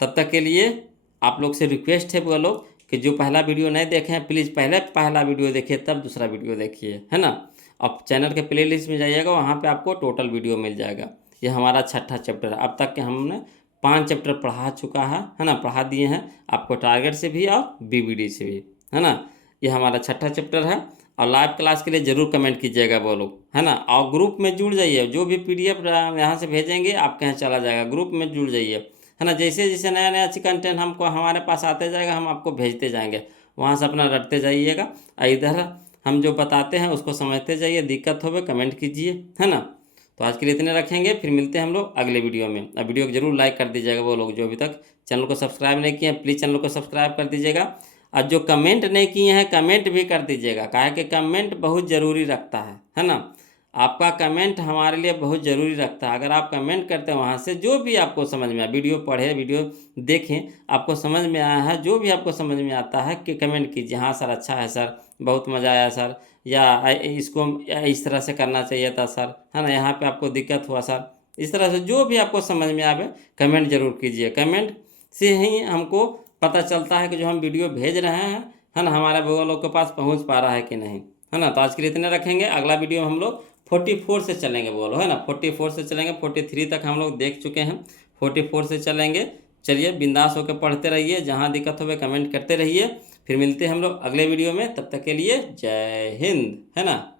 तब तक के लिए आप लोग से रिक्वेस्ट है वो लोग कि जो पहला वीडियो नहीं देखे हैं प्लीज़ पहले पहला वीडियो देखिए, तब दूसरा वीडियो देखिए है ना। अब चैनल के प्लेलिस्ट में जाइएगा, वहाँ पे आपको टोटल वीडियो मिल जाएगा। ये हमारा 6ठा चैप्टर है। अब तक के हमने 5 चैप्टर पढ़ा चुका है ना, पढ़ा दिए हैं आपको टारगेट से भी और BBD से भी है ना। ये हमारा 6ठा चैप्टर है। और लाइव क्लास के लिए ज़रूर कमेंट कीजिएगा वो लोग है ना। और ग्रुप में जुड़ जाइए, जो भी PDF यहाँ से भेजेंगे आपके यहाँ चला जाएगा, ग्रुप में जुड़ जाइए है ना। जैसे जैसे नया नया कंटेंट हमको हमारे पास आते जाएगा, हम आपको भेजते जाएंगे, वहाँ से अपना रटते जाइएगा। इधर हम जो बताते हैं उसको समझते जाइए, दिक्कत हो कमेंट कीजिए है ना। तो आज के लिए इतने रखेंगे, फिर मिलते हैं हम लोग अगले वीडियो में। अब वीडियो को जरूर लाइक कर दीजिएगा, वो लोग जो अभी तक चैनल को सब्सक्राइब नहीं किए हैं प्लीज़ चैनल को सब्सक्राइब कर दीजिएगा। और जो कमेंट नहीं किए हैं कमेंट भी कर दीजिएगा, काहे कि कमेंट बहुत ज़रूरी रखता है ना। आपका कमेंट हमारे लिए बहुत ज़रूरी रखता है। अगर आप कमेंट करते हैं वहाँ से जो भी आपको समझ में आए, वीडियो पढ़े वीडियो देखें, आपको समझ में आया है, जो भी आपको समझ में आता है कि कमेंट कीजिए, हाँ सर अच्छा है सर, बहुत मज़ा आया सर, या इसको इस तरह से करना चाहिए था सर है ना, यहाँ पे आपको दिक्कत हुआ सर। इस तरह से जो भी आपको समझ में आवे कमेंट जरूर कीजिए। कमेंट से ही हमको पता चलता है कि जो हम वीडियो भेज रहे हैं है ना, हमारे वो लोग के पास पहुँच पा रहा है कि नहीं है ना। तो आज के लिए इतने रखेंगे, अगला वीडियो में हम लोग 44 से चलेंगे बोलो है ना, 44 से चलेंगे। 43 तक हम लोग देख चुके हैं, 44 से चलेंगे। चलिए बिंदास होकर पढ़ते रहिए, जहाँ दिक्कत हो कमेंट करते रहिए। फिर मिलते हैं हम लोग अगले वीडियो में, तब तक के लिए जय हिंद है ना।